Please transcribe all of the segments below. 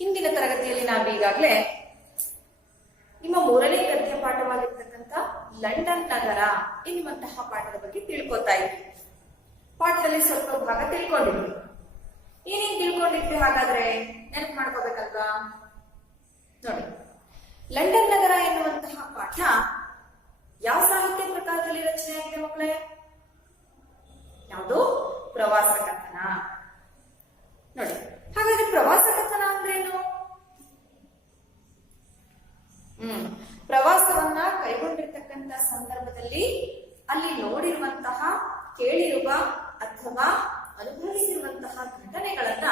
ಹಿಂದಿನ ತರಗತಿಯಲ್ಲಿ ನಾವೀಗಾಗಲೇ ನಿಮ್ಮ 3ನೇ ಗದ್ಯ ಪಾಠವಾಗಿರ್ತಕ್ಕಂಥ ಲಂಡನ್ ನಗರ ಎನ್ನುವಂತಹ ಪಾಠದ ಬಗ್ಗೆ ತಿಳ್ಕೊತಾ ಇದ್ವಿ. ಪಾಠದಲ್ಲಿ ಸ್ವಲ್ಪ ಭಾಗ ತಿಳ್ಕೊಂಡಿದ್ವಿ. ಏನೇನ್ ತಿಳ್ಕೊಂಡಿದ್ವಿ ಹಾಗಾದ್ರೆ ನೆನಪು ಮಾಡ್ಕೋಬೇಕಲ್ವಾ? ನೋಡಿ, ಲಂಡನ್ ನಗರ ಎನ್ನುವಂತಹ ಪಾಠ ಯಾವ ಸಾಹಿತ್ಯ ಪ್ರಕಾರದಲ್ಲಿ ರಚನೆ ಆಗಿದೆ ಮಕ್ಕಳೇ? ಯಾವುದು? ಪ್ರವಾಸ ಕಥನ. ನೋಡಿ, ಹಾಗಾದ್ರೆ ಪ್ರವಾಸ ಕಥನ ಅಂದ್ರೇನು? ಪ್ರವಾಸವನ್ನ ಕೈಗೊಂಡಿರ್ತಕ್ಕಂಥ ಸಂದರ್ಭದಲ್ಲಿ ಅಲ್ಲಿ ನೋಡಿರುವಂತಹ, ಕೇಳಿರುವ ಅಥವಾ ಅನುಭವಿಸಿರುವಂತಹ ಘಟನೆಗಳನ್ನ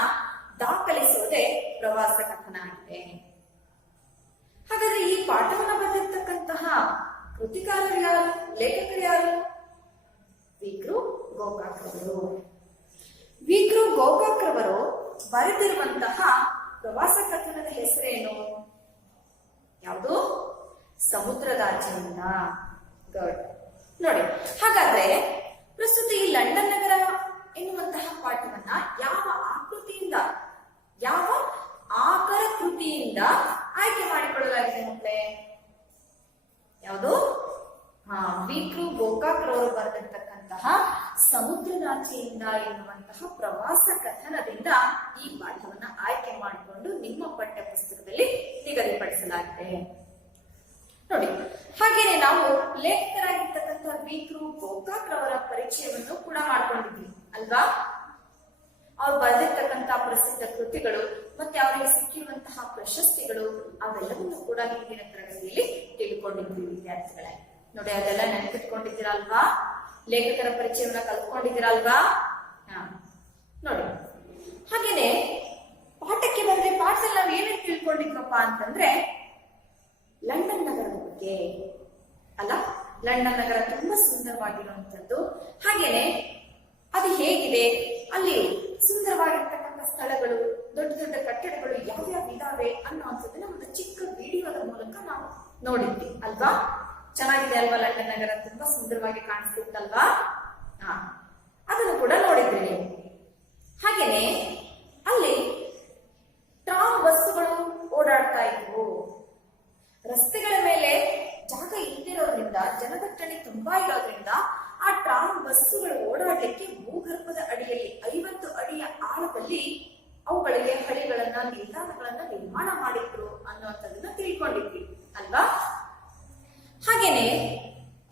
ದಾಖಲಿಸುವುದೇ ಪ್ರವಾಸ ಕಥನ ಆಗಿದೆ. ಹಾಗಾದ್ರೆ ಈ ಪಾಠವನ್ನ ಬರೆದಿರ್ತಕ್ಕಂತಹ ಕೃತಿಕಾರರು ಯಾರು? ಲೇಖಕರು ಯಾರು? ವಿ.ಕೃ. ಗೋಕಾಕ್ರವರು. ವಿ.ಕೃ. ಗೋಕಾಕ್ರವರು ಬರೆದಿರುವಂತಹ ಪ್ರವಾಸ ಕಥನದ ಹೆಸರೇನು? ಯಾವುದು? ಸಮುದ್ರದಾಚೆಯಿಂದ. ಗುಡ್. ನೋಡಿ, ಹಾಗಾದ್ರೆ ಪ್ರಸ್ತುತ ಈ ಲಂಡನ್ ನಗರ ಎನ್ನುವಂತಹ ಪಾಠವನ್ನ ಯಾವ ಆಕೃತಿಯಿಂದ, ಯಾವ ಆಕರ ಕೃತಿಯಿಂದ ಆಯ್ಕೆ ಮಾಡಿಕೊಳ್ಳಲಾಗಿದೆ ಮಕ್ಕಳೇ? ಯಾವುದು? ವಿ.ಕೃ. ಗೋಕಾಕ್ರವರು ಬರೆದಿರ್ತಕ್ಕಂತಹ ಸಮುದ್ರದಾಚೆಯಿಂದ ಎನ್ನುವಂತಹ ಪ್ರವಾಸ ಕಥನದಿಂದ ಈ ಪಾಠವನ್ನ ಆಯ್ಕೆ ಮಾಡಿಕೊಂಡು ನಿಮ್ಮ ಪಠ್ಯ ಪುಸ್ತಕದಲ್ಲಿ ನಿಗದಿಪಡಿಸಲಾಗಿದೆ. ನೋಡಿ, ಹಾಗೇನೆ ನಾವು ಲೇಖಕರಾಗಿರ್ತಕ್ಕಂಥ ವಿ.ಕೃ. ಗೋಕಾಕ್ರವರ ಪರಿಚಯವನ್ನು ಕೂಡ ಮಾಡ್ಕೊಂಡಿದ್ವಿ ಅಲ್ವಾ? ಅವ್ರು ಬರೆದಿರ್ತಕ್ಕಂತಹ ಪ್ರಸಿದ್ಧ ಕೃತಿಗಳು ಮತ್ತೆ ಅವರಿಗೆ ಸಿಕ್ಕಿರುವಂತಹ ಪ್ರಶಸ್ತಿಗಳು ಅವೆಲ್ಲವನ್ನೂ ಕೂಡ ಹಿಂದಿನ ತರಗತಿಯಲ್ಲಿ ತಿಳ್ಕೊಂಡಿದ್ವಿ ವಿದ್ಯಾರ್ಥಿಗಳೇ. ನೋಡಿ, ಅದೆಲ್ಲ ನೆನಪಿಟ್ಕೊಂಡಿದ್ದೀರಲ್ವಾ? ಲೇಖಕರ ಪರಿಚಯವನ್ನ ಕಲ್ತ್ಕೊಂಡಿದ್ದೀರಲ್ವಾ? ನೋಡಿ, ಹಾಗೇನೆ ಪಾಠಕ್ಕೆ ಬಂದ್ರೆ ಪಾಠದಲ್ಲಿ ನಾವು ಏನೇನು ತಿಳ್ಕೊಂಡಿದ್ವಪ್ಪ ಅಂತಂದ್ರೆ ಲಂಡನ್ ನಗರದ ಬಗ್ಗೆ ಅಲ್ಲ. ಲಂಡನ್ ನಗರ ತುಂಬಾ ಸುಂದರವಾಗಿರುವಂತದ್ದು. ಹಾಗೇನೆ ಅದು ಹೇಗಿದೆ, ಅಲ್ಲಿ ಸುಂದರವಾಗಿರ್ತಕ್ಕಂಥ ಸ್ಥಳಗಳು, ದೊಡ್ಡ ದೊಡ್ಡ ಕಟ್ಟಡಗಳು ಯಾವ್ಯಾವ ಇದಾವೆ ಅನ್ನುವಂಥದ್ದನ್ನ ಒಂದು ಚಿಕ್ಕ ವಿಡಿಯೋದ ಮೂಲಕ ನಾವು ನೋಡಿದ್ವಿ ಅಲ್ವಾ? ಚೆನ್ನಾಗಿದೆ ಅಲ್ವಾ? ಲಂಡನ್ ನಗರ ತುಂಬಾ ಸುಂದರವಾಗಿ ಕಾಣಿಸ್ತಿತ್ತಲ್ವಾ? ಅದನ್ನು ಕೂಡ ನೋಡಿದ್ರಿ ನೀವು. ಹಾಗೇನೆ ಅಲ್ಲಿ ಟ್ರಾಮ್ ಬಸ್ಸುಗಳು ಓಡಾಡ್ತಾ ಇದ್ವು. ರಸ್ತೆಗಳ ಮೇಲೆ ಜಾಗ ಇಲ್ದಿರೋದ್ರಿಂದ, ಜನದಟ್ಟಣೆ ತುಂಬಾ ಇರೋದ್ರಿಂದ ಆ ಟ್ರಾಮ್ ಬಸ್ಸುಗಳು ಓಡಾಡಲಿಕ್ಕೆ ಭೂಗರ್ಭದ ಅಡಿಯಲ್ಲಿ 50 ಅಡಿಯ ಆಳದಲ್ಲಿ ಅವುಗಳಿಗೆ ಹಳಿಗಳನ್ನ, ನಿಲ್ದಾಣಗಳನ್ನ ನಿರ್ಮಾಣ ಮಾಡಿದ್ರು ಅನ್ನುವಂಥದ್ದನ್ನ ತಿಳ್ಕೊಂಡಿದ್ವಿ ಅಲ್ವಾ? ಹಾಗೇನೆ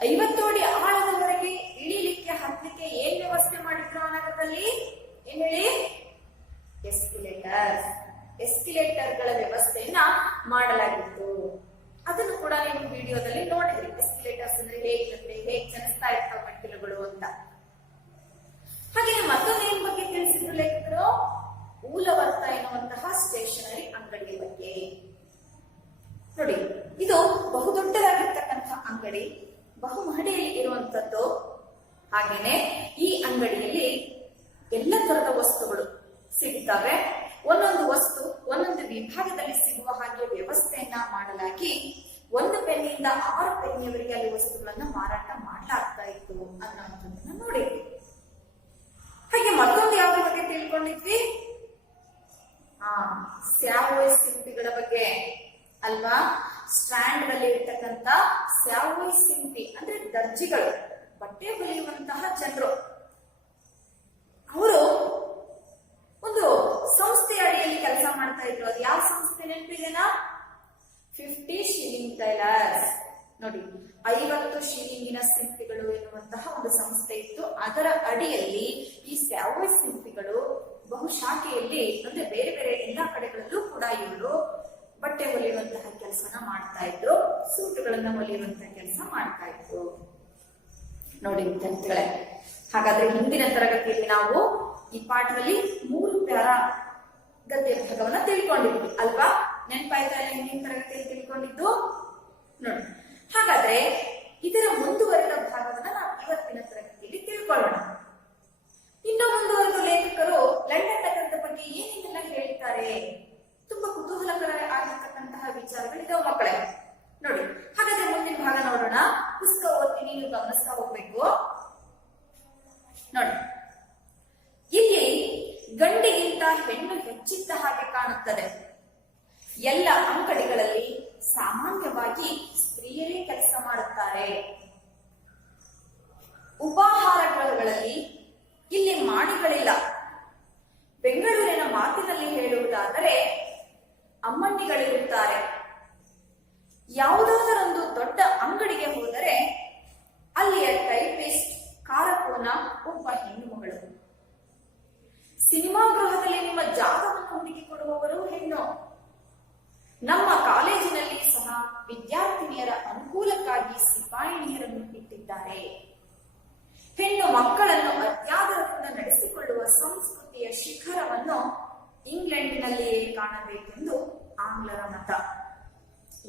50 ಅಡಿ ಆಳದವರೆಗೆ ಇಳಿಲಿಕ್ಕೆ, ಹತ್ತಲಿಕ್ಕೆ ಏನ್ ವ್ಯವಸ್ಥೆ ಮಾಡಿದ್ರು ಆ ನಗರದಲ್ಲಿ? ಏನ್ ಹೇಳಿ? ಎಸ್ಕಿಲೇಟರ್ಗಳ ವ್ಯವಸ್ಥೆಯನ್ನ ಮಾಡಲಾಗಿತ್ತು. ಅದನ್ನು ಕೂಡ ನೀವು ವಿಡಿಯೋದಲ್ಲಿ ನೋಡಿದ್ರಿ. ಎಸ್ಕಿಲೇಟರ್ಸ್ ಅಂದ್ರೆ ಹೇಗಿರುತ್ತೆ, ಹೇಗೆ ಚಲಿಸ್ತಾ ಇರ್ತಾವ ಮೆಟ್ಟಿಲುಗಳು ಅಂತ. ಹಾಗೆ ಮತ್ತೊಂದು ಏನ್ ಬಗ್ಗೆ ತಿಳಿಸಿದ್ರು ಲೇಖಕರು? ಮೂಲವರ್ತ ಎನ್ನುವಂತಹ ಸ್ಟೇಷನರಿ ಅಂಗಡಿಯ ಬಗ್ಗೆ. ನೋಡಿ, ಇದು ಬಹುದೊಡ್ಡದಾಗಿರ್ತಕ್ಕಂಥ ಅಂಗಡಿ, ಬಹುಮಹಡಿಯಲ್ಲಿ ಇರುವಂತದ್ದು. ಹಾಗೇನೆ ಈ ಅಂಗಡಿಯಲ್ಲಿ ಎಲ್ಲ ತರದ ವಸ್ತುಗಳು ಸಿಗ್ತವೆ. ಒಂದೊಂದು ವಸ್ತು ಒಂದೊಂದು ವಿಭಾಗದಲ್ಲಿ ಸಿಗುವ ಹಾಗೆ ವ್ಯವಸ್ಥೆಯನ್ನ ಮಾಡಲಾಗಿ 1 ಪೆನ್ನಿಂದ 6 ಪೆನ್ನಿಯವರೆಗೆ ಅಲ್ಲಿ ವಸ್ತುಗಳನ್ನ ಮಾರಾಟ ಮಾಡಲಾಗ್ತಾ ಇತ್ತು ಅನ್ನೋದನ್ನ ನೋಡಿದ್ವಿ. ಹಾಗೆ ಮತ್ತೊಂದು ಯಾವ ಬಗ್ಗೆ ತಿಳ್ಕೊಂಡಿದ್ವಿ? ಸ್ಯಾವೋಯ್ ಸಿಂಪಿಗಳ ಬಗ್ಗೆ ಅಲ್ವಾ? ಸ್ಟ್ಯಾಂಡ್ ನಲ್ಲಿ ಇರ್ತಕ್ಕಂಥ ಸ್ಯಾವೋಯ್ ಸಿಂಪಿ ಅಂದ್ರೆ ದರ್ಜಿಗಳು, ಬಟ್ಟೆ ಹೊಲಿಯುವಂತಹ ಜನರು. ಅವರು ಒಂದು ಸಂಸ್ಥೆಯ ಅಡಿಯಲ್ಲಿ ಕೆಲಸ ಮಾಡ್ತಾ ಇದ್ರು. ಅದು ಯಾವ ಸಂಸ್ಥೆ ನೆನಪಿದೆನಾ? 50 ಶಿಲ್ಲಿಂಗ್ ಟೈಲರ್ಸ್. ನೋಡಿ, 50 ಶಿಲ್ಲಿಂಗಿನ ಸಿಂಪಿಗಳು ಎನ್ನುವಂತಹ ಒಂದು ಸಂಸ್ಥೆ ಇತ್ತು. ಅದರ ಅಡಿಯಲ್ಲಿ ಈ ಸ್ಯಾವೋಯ್ ಸಿಂಪಿಗಳು ಬಹುಶಾಖೆಯಲ್ಲಿ, ಅಂದ್ರೆ ಬೇರೆ ಬೇರೆ ಎಲ್ಲಾ ಕಡೆಗಳಲ್ಲೂ ಕೂಡ ಇವರು ಬಟ್ಟೆ ಹೊಲಿಯುವಂತಹ ಕೆಲಸನ ಮಾಡ್ತಾ ಇದ್ರು. ಸೂಟುಗಳನ್ನ ಹೊಲಿಯುವಂತಹ ಕೆಲಸ ಮಾಡ್ತಾ ಇದ್ರು. ನೋಡಿ ವಿದ್ಯಾರ್ಥಿಗಳೇ, ಹಾಗಾದ್ರೆ ಹಿಂದಿನ ತರಗತಿಯಲ್ಲಿ ನಾವು ಈ ಪಾಠದಲ್ಲಿ 3 ಪ್ಯಾರಾ ಗದ್ಯ ಭಾಗವನ್ನ ತಿಳ್ಕೊಂಡಿದ್ವಿ ಅಲ್ವಾ? ನೆನಪಾಯ್ತಾ ಇಲ್ಲ ಹಿಂದಿನ ತರಗತಿಯಲ್ಲಿ ತಿಳ್ಕೊಂಡಿದ್ದು? ನೋಡಿ, ಹಾಗಾದ್ರೆ ಇದರ ಮುಂದುವರೆದ ಭಾಗವನ್ನ ನಾವು ಇವತ್ತಿನ ತರಗತಿಯಲ್ಲಿ ತಿಳ್ಕೊಳ್ಳೋಣ. ಇನ್ನು ಮುಂದುವರೆದ ಲೇಖಕರು ಲಂಡನ್ ನಗರದ ಬಗ್ಗೆ ಏನೇನೆಲ್ಲ ಹೇಳ್ತಾರೆ? ತುಂಬಾ ಕುತೂಹಲಕರ ಆಗಿರ್ತಕ್ಕಂತಹ ವಿಚಾರಗಳಿದಾವೆ ಮಕ್ಕಳೇ. ನೋಡಿ, ಹಾಗಾದ್ರೆ ಮುಂದಿನ ಭಾಗ ನೋಡೋಣ. ಪುಸ್ತಕ ಓದ್ತೀನಿ, ನೀವು ಗಮನಿಸ್ತಾ ಹೋಗ್ಬೇಕು. ನೋಡಿ, ಇಲ್ಲಿ ಗಂಡಿಗಿಂತ ಹೆಣ್ಣು ಹೆಚ್ಚಿದ್ದ ಹಾಗೆ ಕಾಣುತ್ತದೆ. ಎಲ್ಲ ಅಂಗಡಿಗಳಲ್ಲಿ ಸಾಮಾನ್ಯವಾಗಿ ಸ್ತ್ರೀಯರೇ ಕೆಲಸ ಮಾಡುತ್ತಾರೆ. ಉಪಾಹಾರ ಗೃಹಗಳಲ್ಲಿ ಇಲ್ಲಿ ಮಾಡಿಗಳಿಲ್ಲ. ಬೆಂಗಳೂರಿನ ಮಾತಿನಲ್ಲಿ ಹೇಳುವುದಾದರೆ ಅಮ್ಮಣ್ಣಿಗಳಿರುತ್ತಾರೆ. ಯಾವುದಾದರೊಂದು ದೊಡ್ಡ ಅಂಗಡಿಗೆ ಹೋದರೆ ಅಲ್ಲಿಯ ಟೈಪಿಸ್ಟ್, ಕಾರಕೋನ ಒಬ್ಬ ಹೆಣ್ಣು ಮಗಳು. ಸಿನಿಮಾ ಗೃಹದಲ್ಲಿ ನಿಮ್ಮ ಜಾಗವನ್ನು ಹುಡುಕಿಕೊಡುವವರು ಹೆಣ್ಣು. ನಮ್ಮ ಕಾಲೇಜಿನಲ್ಲಿ ಸಹ ವಿದ್ಯಾರ್ಥಿನಿಯರ ಅನುಕೂಲಕ್ಕಾಗಿ ಸಿಪಾಯಿಣಿಯರನ್ನು ಇಟ್ಟಿದ್ದಾರೆ. ಹೆಣ್ಣು ಮಕ್ಕಳನ್ನು ಅತ್ಯಾದರದಿಂದ ನಡೆಸಿಕೊಳ್ಳುವ ಸಂಸ್ಕೃತಿಯ ಶಿಖರವನ್ನು ಇಂಗ್ಲೆಂಡಿನಲ್ಲಿಯೇ ಕಾಣಬೇಕೆಂದು ಆಂಗ್ಲರ ಮತ.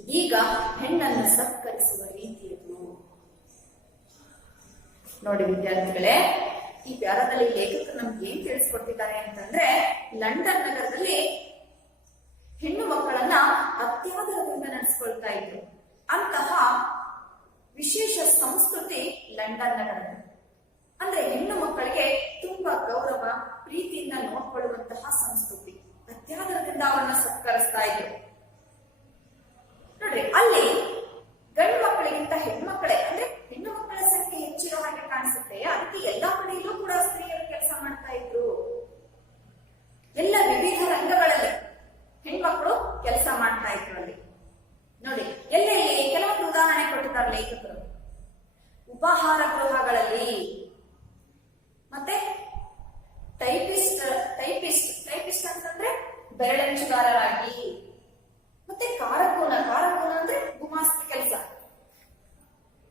ಇದೀಗ ಹೆಣ್ಣನ್ನು ಸತ್ಕರಿಸುವ ರೀತಿಯದು. ನೋಡಿ ವಿದ್ಯಾರ್ಥಿಗಳೇ, ಈ ಪ್ಯಾರದಲ್ಲಿ ಲೇಖಕರು ನಮ್ಗೆ ಏನ್ ತಿಳಿಸ್ಕೊಡ್ತಿದ್ದಾರೆ ಅಂತಂದ್ರೆ, ಲಂಡನ್ ನಗರದಲ್ಲಿ ಹೆಣ್ಣು ಮಕ್ಕಳನ್ನ ಅತ್ಯಾದರದಿಂದ ನಡೆಸ್ಕೊಳ್ತಾ ಇದ್ರು. ಅಂತಹ ವಿಶೇಷ ಸಂಸ್ಕೃತಿ ಲಂಡನ್ ನಗರದಲ್ಲಿ. ಅಂದ್ರೆ ಹೆಣ್ಣು ಮಕ್ಕಳಿಗೆ ತುಂಬಾ ಗೌರವ, ಪ್ರೀತಿಯಿಂದ ನೋಡ್ಕೊಳ್ಳುವಂತಹ ಸಂಸ್ಕೃತಿ. ಅತ್ಯಾದರದಿಂದ ಅವರನ್ನ ಸತ್ಕರಿಸ್ತಾ ಇದ್ರು. ನೋಡ್ರಿ, ಅಲ್ಲಿ ಗಂಡು ಮಕ್ಕಳಿಗಿಂತ ಹೆಣ್ಮಕ್ಕಳೇ, ಅಂದ್ರೆ ಹೆಣ್ಣು ಮಕ್ಕಳ ಸಂಖ್ಯೆ ಹೆಚ್ಚಿರೋ ಹಾಗೆ ಕಾಣಿಸುತ್ತೆ. ಅದಕ್ಕೆ ಎಲ್ಲಾ ಕಡೆಯಲ್ಲೂ ಕೂಡ ಸ್ತ್ರೀಯರು ಕೆಲಸ ಮಾಡ್ತಾ ಇದ್ರು. ಎಲ್ಲ ವಿವಿಧ ರಂಗಗಳಲ್ಲಿ ಹೆಣ್ಮಕ್ಳು ಕೆಲಸ ಮಾಡ್ತಾ ಇದ್ರು ಅಲ್ಲಿ. ನೋಡಿ, ಎಲ್ಲೆಲ್ಲಿ ಕೆಲವೊಂದು ಉದಾಹರಣೆ ಕೊಟ್ಟಿದ್ದಾರೆ ಲೇಖಕರು. ಉಪಾಹಾರ ಗೃಹಗಳಲ್ಲಿ, ಮತ್ತೆ ಟೈಪಿಸ್ಟ್ ಅಂತಂದ್ರೆ ಬೆರಳಂಚುಗಾರರಾಗಿ, ಮತ್ತೆ ಕಾರಕೋನ ಅಂದ್ರೆ ಗುಮಾಸ್ತ ಕೆಲಸ,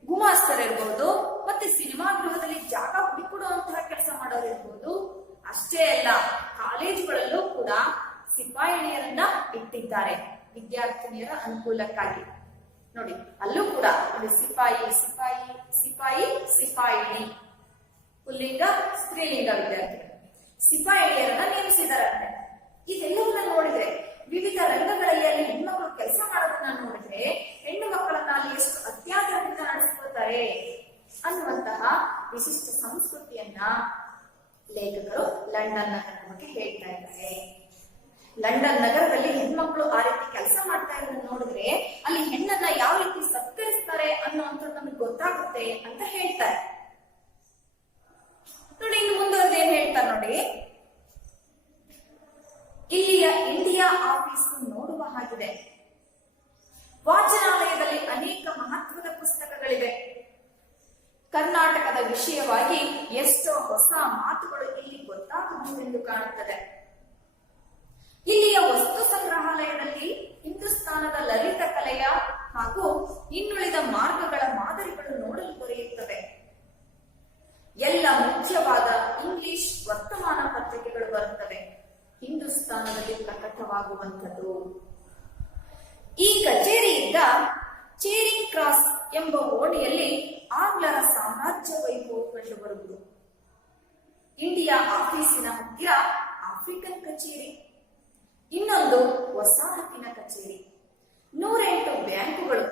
ಗುಮಾಸ್ತರಿರ್ಬೋದು. ಮತ್ತೆ ಸಿನಿಮಾ ಗೃಹದಲ್ಲಿ ಜಾಗ ಹುಡುಕಿಕೊಡುವಂತಹ ಕೆಲಸ ಮಾಡೋರು ಇರ್ಬೋದು. ಅಷ್ಟೇ ಅಲ್ಲ, ಕಾಲೇಜುಗಳಲ್ಲೂ ಕೂಡ ಸಿಪಾಯಿಣಿಯರನ್ನ ಇಟ್ಟಿದ್ದಾರೆ ವಿದ್ಯಾರ್ಥಿನಿಯರ ಅನುಕೂಲಕ್ಕಾಗಿ. ನೋಡಿ, ಅಲ್ಲೂ ಕೂಡ ಸಿಪಾಯಿಣಿ ಪುಲ್ಲಿಂಗ, ಸ್ತ್ರೀಲಿಂಗ ವಿದ್ಯಾರ್ಥಿಗಳು ಸಿಪಾಯಿಣಿಯರನ್ನ ನೇಮಿಸಿದಾರಂತೆ. ಇದೆಲ್ಲವನ್ನ ನೋಡಿದ್ರೆ, ವಿವಿಧ ರಂಗಗಳಲ್ಲಿ ಅಲ್ಲಿ ಹೆಣ್ಮಕ್ಳು ಕೆಲಸ ಮಾಡೋದನ್ನ ನೋಡಿದ್ರೆ, ಹೆಣ್ಣು ಮಕ್ಕಳನ್ನ ಅಲ್ಲಿ ಎಷ್ಟು ಅತ್ಯಾಚಾರದಿಂದ ನಡೆಸ್ಕೊಳ್ತಾರೆ ಅನ್ನುವಂತಹ ವಿಶಿಷ್ಟ ಸಂಸ್ಕೃತಿಯನ್ನ ಲೇಖಕರು ಲಂಡನ್ ನಗರದ ಬಗ್ಗೆ ಹೇಳ್ತಾ ಇದ್ದಾರೆ. ಲಂಡನ್ ನಗರದಲ್ಲಿ ಹೆಣ್ಮಕ್ಳು ಆ ರೀತಿ ಕೆಲಸ ಮಾಡ್ತಾ ಇರೋದನ್ನ ನೋಡಿದ್ರೆ, ಅಲ್ಲಿ ಹೆಣ್ಣನ್ನ ಯಾವ ರೀತಿ ಸತ್ಕರಿಸ್ತಾರೆ ಅನ್ನುವಂಥದ್ದು ನಮಗೆ ಗೊತ್ತಾಗುತ್ತೆ ಅಂತ ಹೇಳ್ತಾರೆ. ನೋಡಿ, ಇನ್ನು ಮುಂದುವರೆದು ಏನ್ ಹೇಳ್ತಾರೆ ನೋಡಿ, ಇಲ್ಲಿಯ ಇಂಡಿಯಾ ಆಫೀಸ್ ನೋಡುವ ಹಾಗಿದೆ. ವಾಚನಾಲಯದಲ್ಲಿ ಅನೇಕ ಮಹತ್ವದ ಪುಸ್ತಕಗಳಿವೆ. ಕರ್ನಾಟಕದ ವಿಷಯವಾಗಿ ಎಷ್ಟೋ ಹೊಸ ಮಾತುಗಳು ಇಲ್ಲಿ ಗೊತ್ತಾಗಬಹುದೆಂದು ಕಾಣುತ್ತದೆ. ಇಲ್ಲಿಯ ವಸ್ತು ಸಂಗ್ರಹಾಲಯದಲ್ಲಿ ಹಿಂದೂಸ್ತಾನದ ಲಲಿತ ಕಲೆಯ ಹಾಗೂ ಇನ್ನುಳಿದ ಮಾರ್ಗಗಳ ಮಾದರಿಗಳು ನೋಡಲು ದೊರೆಯುತ್ತವೆ. ಎಲ್ಲ ಮುಖ್ಯವಾದ ಇಂಗ್ಲಿಷ್ ವರ್ತಮಾನ ಪತ್ರಿಕೆಗಳು ಬರುತ್ತವೆ, ಹಿಂದೂಸ್ತಾನದಲ್ಲಿ ಪ್ರಕಟವಾಗುವಂಥದ್ದು. ಈ ಕಚೇರಿಯಿಂದ ಚೇರಿಂಗ್ ಕ್ರಾಸ್ ಎಂಬ ಓಣಿಯಲ್ಲಿ ಆಂಗ್ಲರ ಸಾಮ್ರಾಜ್ಯ ವೈಭವ ಕಂಡುಬರುವುದು. ಇಂಡಿಯಾ ಆಫೀಸಿನ ಹತ್ತಿರ ಆಫ್ರಿಕನ್ ಕಚೇರಿ, ಇನ್ನೊಂದು ವಸಾಹತಿನ ಕಚೇರಿ, 108 ಬ್ಯಾಂಕುಗಳು,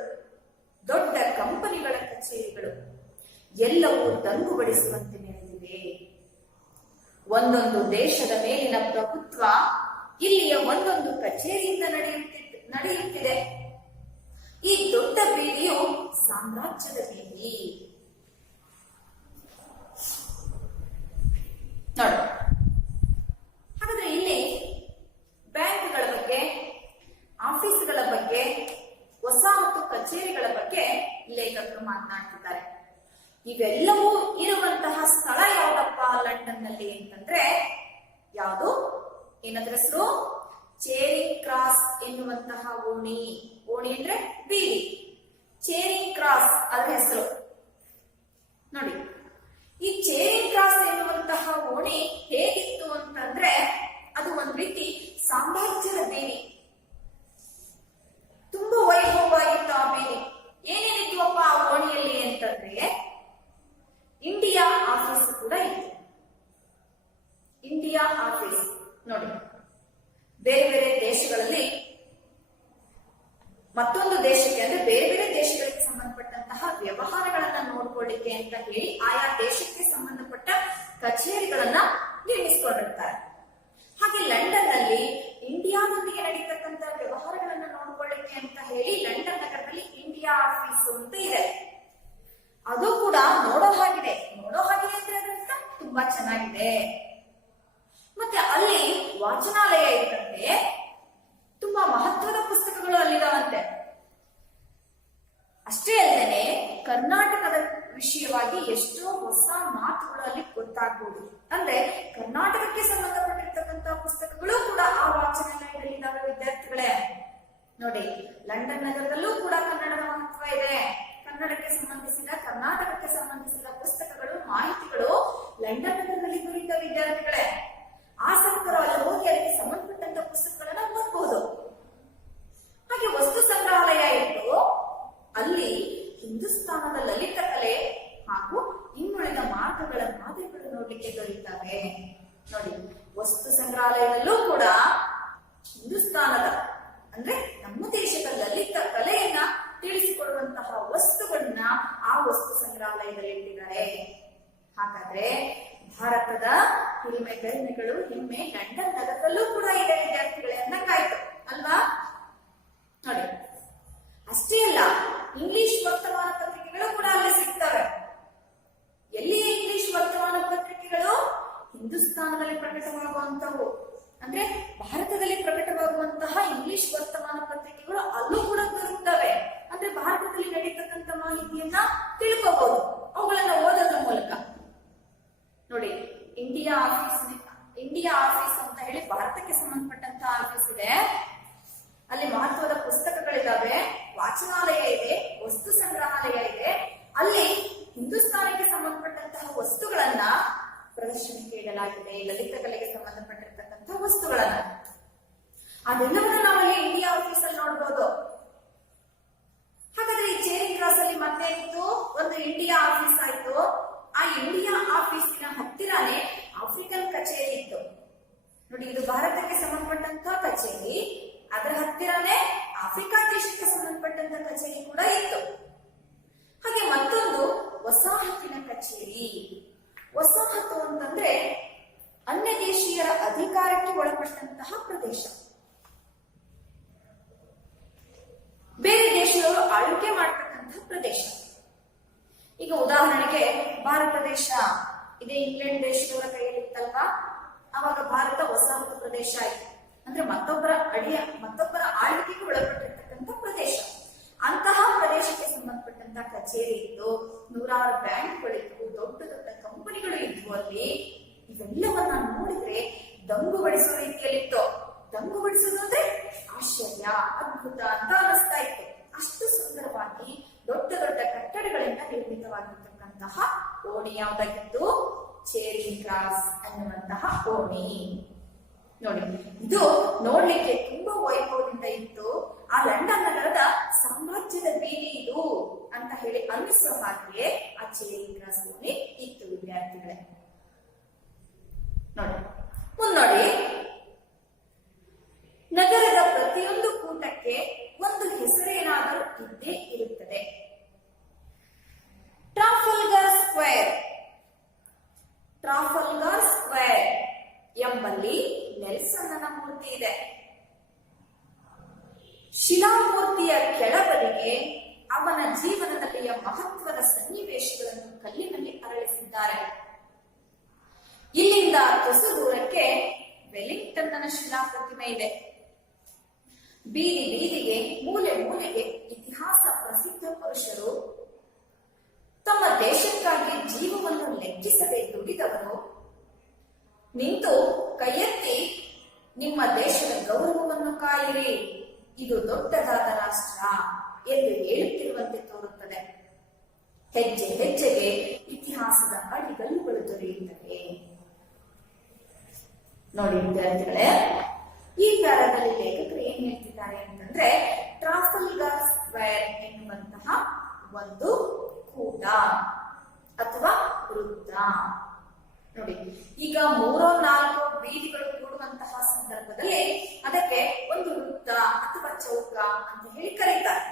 ದೊಡ್ಡ ಕಂಪನಿಗಳ ಕಚೇರಿಗಳು ಎಲ್ಲವೂ ದಂಗುಬಡಿಸುವಂತೆ ನೆರೆದಿವೆ. ಒಂದೊಂದು ದೇಶದ ಮೇಲಿನ ಪ್ರಭುತ್ವ ಇಲ್ಲಿಯ ಒಂದೊಂದು ಕಚೇರಿಯಿಂದ ನಡೆಯುತ್ತಿದೆ. ಈ ದೊಡ್ಡ ಬೀದಿಯು ಸಾಮ್ರಾಜ್ಯದ ಬೀದಿ. ನೋಡಿ, ಹಾಗಾದ್ರೆ ಇಲ್ಲಿ ಬ್ಯಾಂಕ್ಗಳ ಬಗ್ಗೆ, ಆಫೀಸ್ಗಳ ಬಗ್ಗೆ, ವಸಾಹತು ಕಚೇರಿಗಳ ಬಗ್ಗೆ ಲೇಖಕರು ಮಾತನಾಡ್ತಿದ್ದಾರೆ. ಇವೆಲ್ಲವೂ ಇರುವಂತಹ ಸ್ಥಳ ಯಾವ್ದಪ್ಪ ಲಂಡನ್ ನಲ್ಲಿ ಅಂತಂದ್ರೆ, ಯಾವುದು, ಏನಂದ್ರೆ ಹೆಸರು, ಚೇರಿಂಗ್ ಕ್ರಾಸ್ ಎನ್ನುವಂತಹ ಓಣಿ. ಓಣಿ ಅಂದ್ರೆ ಬೀದಿ, ಚೇರಿಂಗ್ ಕ್ರಾಸ್ ಅದರ ಹೆಸರು. ನೋಡಿ, ಈ ಚೇರಿಂಗ್ ಕ್ರಾಸ್ ಎನ್ನುವಂತಹ ಓಣಿ ಹೇಗಿತ್ತು ಅಂತಂದ್ರೆ, ಅದು ಒಂದ್ ರೀತಿ ಸಾಮ್ರಾಜ್ಯದ ಬೀದಿ. ತುಂಬಾ ವೈಭವವಾಗಿತ್ತು ಆ ಬೀದಿ. ಏನೇನಿದ್ವಪ್ಪ ಆ ಓಣಿಯಲ್ಲಿ ಅಂತಂದ್ರೆ, ಇಂಡಿಯಾ ಆಫೀಸ್ ಕೂಡ ಇತ್ತು. ಇಂಡಿಯಾ ಆಫೀಸ್ ನೋಡಿ, ಬೇರೆ ಬೇರೆ ದೇಶಗಳಲ್ಲಿ ಮತ್ತೊಂದು ದೇಶಕ್ಕೆ, ಅಂದ್ರೆ ಬೇರೆ ಬೇರೆ ದೇಶಗಳಿಗೆ ಸಂಬಂಧಪಟ್ಟಂತಹ ವ್ಯವಹಾರಗಳನ್ನ ನೋಡ್ಕೊಳ್ಳಿಕ್ಕೆ ಅಂತ ಹೇಳಿ ಆಯಾ ದೇಶಕ್ಕೆ ಸಂಬಂಧಪಟ್ಟ ಕಚೇರಿಗಳನ್ನ ನಿರ್ಮಿಸಿಕೊಂಡಿರ್ತಾರೆ. ಹಾಗೆ ಲಂಡನ್ ನಲ್ಲಿ ಇಂಡಿಯಾದೊಂದಿಗೆ ನಡೀತಕ್ಕಂತಹ ವ್ಯವಹಾರಗಳನ್ನ ನೋಡ್ಲಿಕ್ಕೆ ಅಂತ ಹೇಳಿ ಲಂಡನ್ ನಗರದಲ್ಲಿ ಇಂಡಿಯಾ ಆಫೀಸ್ ಅಂತ ಇದೆ. ಅದು ಕೂಡ ನೋಡೋ ಹಾಗಿದೆ ಅಂದ್ರೆ ಅದರಿಂದ ತುಂಬಾ ಚೆನ್ನಾಗಿದೆ. ಮತ್ತೆ ಅಲ್ಲಿ ವಾಚನಾಲಯ ಇದ್ದಂತೆ ತುಂಬಾ ಮಹತ್ವದ ಪುಸ್ತಕಗಳು ಅಲ್ಲಿದಾವಂತೆ. ಅಷ್ಟೇ ಅಲ್ಲದೆ ಕರ್ನಾಟಕದ ವಿಷಯವಾಗಿ ಎಷ್ಟೋ ಹೊಸ ಮಾತುಗಳು ಅಲ್ಲಿ ಗೊತ್ತಾಗ್ಬೋದು. ಅಂದ್ರೆ ಕರ್ನಾಟಕಕ್ಕೆ ಸಂಬಂಧಪಟ್ಟಿರ್ತಕ್ಕಂಥ ಪುಸ್ತಕಗಳು ಕೂಡ ಆ ವಾಚನಾಲಯದಲ್ಲಿ ಇದಾವೆ ವಿದ್ಯಾರ್ಥಿಗಳೇ. ನೋಡಿ, ಲಂಡನ್ ನಗರದಲ್ಲೂ ಕೂಡ ಕನ್ನಡದ ಮಹತ್ವ ಇದೆ. ಕನ್ನಡಕ್ಕೆ ಸಂಬಂಧಿಸಿದ, ಕರ್ನಾಟಕಕ್ಕೆ ಸಂಬಂಧಿಸಿದ ಪುಸ್ತಕಗಳು, ಮಾಹಿತಿಗಳು ಲಂಡನ್ ನಗರದಲ್ಲಿ ದೊರೆತ ವಿದ್ಯಾರ್ಥಿಗಳೇ. ಆಸಕ್ತರು ಅಲ್ಲಿ ಹೋಗಿ ಅದಕ್ಕೆ ಸಂಬಂಧಪಟ್ಟಂತ ಪುಸ್ತಕಗಳನ್ನ ಓದಬಹುದು. ಹಾಗೆ ವಸ್ತು ಸಂಗ್ರಹಾಲಯ ಇದ್ದು ಅಲ್ಲಿ ಹಿಂದೂಸ್ತಾನದ ಲಲಿತ ಕಲೆ ಹಾಗೂ ಇನ್ನುಳಿದ ಮಾರ್ಗಗಳ ಮಾದರಿಗಳು ನೋಡ್ಲಿಕ್ಕೆ ದೊರೆಯುತ್ತವೆ. ನೋಡಿ, ವಸ್ತು ಸಂಗ್ರಹಾಲಯದಲ್ಲೂ ಕೂಡ ಹಿಂದೂಸ್ತಾನದ ಅಂದ್ರೆ ನಮ್ಮ ದೇಶದ ಲಲಿತ ಕಲೆಯನ್ನ ತಿಳಿಸಿಕೊಡುವಂತಹ ವಸ್ತುಗಳನ್ನ ಆ ವಸ್ತು ಸಂಗ್ರಹಾಲಯದಲ್ಲಿ ಇಟ್ಟಿದ್ದಾರೆ. ಹಾಗಾದ್ರೆ ಭಾರತದ ಹಿರಿಮೆ ಗರಿಮೆಗಳು ಹಿಮ್ಮೆ ಲಂಡನ್ ನಗರದಲ್ಲೂ ಕೂಡ ಇದೆ ವಿದ್ಯಾರ್ಥಿಗಳೇ ಅನ್ನಕ್ಕಾಯ್ತು ಅಲ್ವಾ? ನೋಡಿ, ಅಷ್ಟೇ ಅಲ್ಲ, ಇಂಗ್ಲಿಷ್ ವರ್ತಮಾನ ಪತ್ರಿಕೆಗಳು ಕೂಡ ಅಲ್ಲಿ ಸಿಗ್ತವೆ. ಎಲ್ಲಿ ಇಂಗ್ಲಿಷ್ ವರ್ತಮಾನ ಪತ್ರಿಕೆಗಳು? ಹಿಂದೂಸ್ತಾನದಲ್ಲಿ ಪ್ರಕಟವಾಗುವಂತವು, ಅಂದ್ರೆ ಭಾರತದಲ್ಲಿ ಪ್ರಕಟವಾಗುವಂತಹ ಇಂಗ್ಲಿಷ್ ವರ್ತಮಾನ ಪತ್ರಿಕೆಗಳು ಅಲ್ಲೂ ಕೂಡ ದೊರೆಯುತ್ತವೆ. ಅಂದ್ರೆ ಭಾರತದಲ್ಲಿ ನಡೀತಕ್ಕಂಥ ಮಾಹಿತಿಯನ್ನ ತಿಳ್ಕೋಬಹುದು ಅವುಗಳನ್ನ ಓದೋದ್ರ ಮೂಲಕ. ನೋಡಿ, ಇಂಡಿಯಾ ಆಫೀಸ್ ಅಂತ ಹೇಳಿ ಭಾರತಕ್ಕೆ ಸಂಬಂಧಪಟ್ಟಂತ ಆಫೀಸ್ ಇದೆ. ಅಲ್ಲಿ ಮಹತ್ವದ ಪುಸ್ತಕಗಳಿದಾವೆ, ವಾಚನಾಲಯ ಇದೆ, ವಸ್ತು ಸಂಗ್ರಹಾಲಯ ಇದೆ. ಅಲ್ಲಿ ಹಿಂದೂಸ್ತಾನಕ್ಕೆ ಸಂಬಂಧಪಟ್ಟಂತಹ ವಸ್ತುಗಳನ್ನ ಪ್ರದರ್ಶನಕ್ಕೆ ಇಡಲಾಗಿದೆ, ಲಲಿತ ಕಲೆಗೆ ಸಂಬಂಧಪಟ್ಟಿರ್ತಕ್ಕಂತಹ ವಸ್ತುಗಳನ್ನ. ಅದೆಲ್ಲವನ್ನ ನಾವಲ್ಲಿ ಇಂಡಿಯಾ ಆಫೀಸ್ ಅಲ್ಲಿ ನೋಡ್ಬೋದು. ಹಾಗಾದ್ರೆ ಈ ಚೇರಿಂಗ್ ಕ್ರಾಸ್ ಅಲ್ಲಿ ಮತ್ತೇನಿತ್ತು? ಒಂದು ಇಂಡಿಯಾ ಆಫೀಸ್ ಆಯ್ತು. ಆ ಇಂಡಿಯಾ ಆಫೀಸಿನ ಹತ್ತಿರಾನೇ ಆಫ್ರಿಕನ್ ಕಚೇರಿ ಇತ್ತು. ನೋಡಿ, ಇದು ಭಾರತಕ್ಕೆ ಸಂಬಂಧಪಟ್ಟಂತ ಕಚೇರಿ, ಅದರ ಹತ್ತಿರನೇ ಆಫ್ರಿಕಾ ದೇಶಕ್ಕೆ ಸಂಬಂಧಪಟ್ಟಂತ ಕಚೇರಿ ಕೂಡ ಇತ್ತು. ಹಾಗೆ ಮತ್ತೊಂದು ವಸಾಹತಿನ ಕಚೇರಿ. ವಸಾಹತು ಅಂತಂದ್ರೆ ಅನ್ಯ ದೇಶೀಯರ ಅಧಿಕಾರಕ್ಕೆ ಒಳಪಟ್ಟಂತಹ ಪ್ರದೇಶ. ಬೇರೆ ದೇಶದವರು ಆಳ್ವಿಕೆ ಮಾಡತಕ್ಕಂತಹ ಪ್ರದೇಶ. ಈಗ ಉದಾಹರಣೆಗೆ ಭಾರತ ದೇಶ ಇದೇ ಇಂಗ್ಲೆಂಡ್ ದೇಶದವರ ಕೈಯಲ್ಲಿತ್ತಲ್ವಾ, ಆವಾಗ ಭಾರತ ವಸಾಹತು ಪ್ರದೇಶ ಆಯ್ತು. ಅಂದ್ರೆ ಮತ್ತೊಬ್ಬರ ಆಳ್ವಿಕೆಗೆ ಒಳಪಟ್ಟಿರ್ತಕ್ಕಂಥ ಪ್ರದೇಶ. ಅಂತಹ ಪ್ರದೇಶಕ್ಕೆ ಸಂಬಂಧಪಟ್ಟಂತ ಕಚೇರಿ ಇತ್ತು, ನೂರಾರು ಬ್ಯಾಂಕ್ಗಳಿದ್ವು, ದೊಡ್ಡ ದೊಡ್ಡ ಕಂಪನಿಗಳು ಇದ್ವು ಅಲ್ಲಿ. ಇವೆಲ್ಲವನ್ನ ನೋಡಿದ್ರೆ ದಂಗು ಬಡಿಸೋ ರೀತಿಯಲ್ಲಿತ್ತು. ದಂಗು ಬಡಿಸೋದು ಅಂದ್ರೆ ಆಶ್ಚರ್ಯ, ಅದ್ಭುತ ಅಂತ ಅನಿಸ್ತಾ ಇತ್ತು. ಅಷ್ಟು ಸುಂದರವಾಗಿ ದೊಡ್ಡ ದೊಡ್ಡ ಕಟ್ಟಡಗಳಿಂದ ನಿರ್ಮಿತವಾಗಿರ್ತಕ್ಕಂತಹ ಓಣಿ ಯಾವ್ದಾಗಿತ್ತು? ಚೇರಿಂಗ್ ಕ್ರಾಸ್ ಅನ್ನುವಂತಹ ಓಣಿ. ನೋಡಿ, ಇದು ನೋಡ್ಲಿಕ್ಕೆ ತುಂಬಾ ವೈಭವದಿಂದ ಇತ್ತು. ಆ ಲಂಡನ್ ನಗರದ ಸಾಮ್ರಾಜ್ಯದ ಬೀದಿ ಇದು ಅಂತ ಹೇಳಿ ಅನ್ನಿಸುವ ಹಾಗೆ ಆ ಚೇರಿಂಗ್ ಕ್ರಾಸ್ ಓಣಿ ಇತ್ತು ವಿದ್ಯಾರ್ಥಿಗಳೇ. ನೋಡಿ, ಮುನ್ನೋಡಿ, ನಗರದ ಪ್ರತಿಯೊಂದು ಕೂಟಕ್ಕೆ ಒಂದು ಹೆಸರೇನಾದರೂ ಇದ್ದೇ ಇರುತ್ತದೆ. ಟ್ರಾಫಲ್ಗರ್ ಸ್ಕ್ವೇರ್ ಎಂಬಲ್ಲಿ ನೆಲ್ಸನ್ನನ ಮೂರ್ತಿ ಇದೆ. ಶಿಲಾಮೂರ್ತಿಯ ಕೆಳಬದಿಗೆ ಅವನ ಜೀವನದಲ್ಲಿಯ ಮಹತ್ವದ ಸನ್ನಿವೇಶಗಳನ್ನು ಕಲ್ಲಿನಲ್ಲಿ ಅರಳಿಸಿದ್ದಾರೆ. ಇಲ್ಲಿಂದ ತುಸು ದೂರಕ್ಕೆ ವೆಲ್ಲಿಂಗ್ಟನ್ನ ಶಿಲಾ ಪ್ರತಿಮೆ ಇದೆ. ಬೀದಿ ಬೀದಿಗೆ, ಮೂಲೆ ಮೂಲೆಗೆ ಇತಿಹಾಸ ಪ್ರಸಿದ್ಧ ಪುರುಷರು, ತಮ್ಮ ದೇಶಕ್ಕಾಗಿ ಜೀವವನ್ನು ಲೆಕ್ಕಿಸದೆ ದುಡಿದವರು ನಿಂತು ಕೈಯೆತ್ತಿ ನಿಮ್ಮ ದೇಶದ ಗೌರವವನ್ನು ಕಾಯಿರಿ, ಇದು ದೊಡ್ಡದಾದ ರಾಷ್ಟ್ರ ಎಂದು ಹೇಳುತ್ತಿರುವಂತೆ ತೋರುತ್ತದೆ. ಹೆಜ್ಜೆ ಹೆಜ್ಜೆಗೆ ಇತಿಹಾಸದ ಅಡಿಗಲ್ಲುಗಳು ದೊರೆಯುತ್ತವೆ. ನೋಡಿ ವಿದ್ಯಾರ್ಥಿಗಳೇ, ಈ ಪ್ಯಾರಾದಲ್ಲಿ ಲೇಖಕರು ಏನ್ ಹೇಳ್ತಿದ್ದಾರೆ ಅಂತಂದ್ರೆ, ಟ್ರಾಫಲ್ಗರ್ ಸ್ಕ್ವೇರ್ ಎನ್ನುವಂತಹ ಒಂದು ಕೂಟ ಅಥವಾ ವೃತ್ತ. ನೋಡಿ, ಈಗ 3-4 ಬೀದಿಗಳು ಕೂಡುವಂತಹ ಸಂದರ್ಭದಲ್ಲಿ ಅದಕ್ಕೆ ಒಂದು ವೃತ್ತ ಅಥವಾ ಚೌಕ ಅಂತ ಹೇಳಿ ಕರೀತಾರೆ,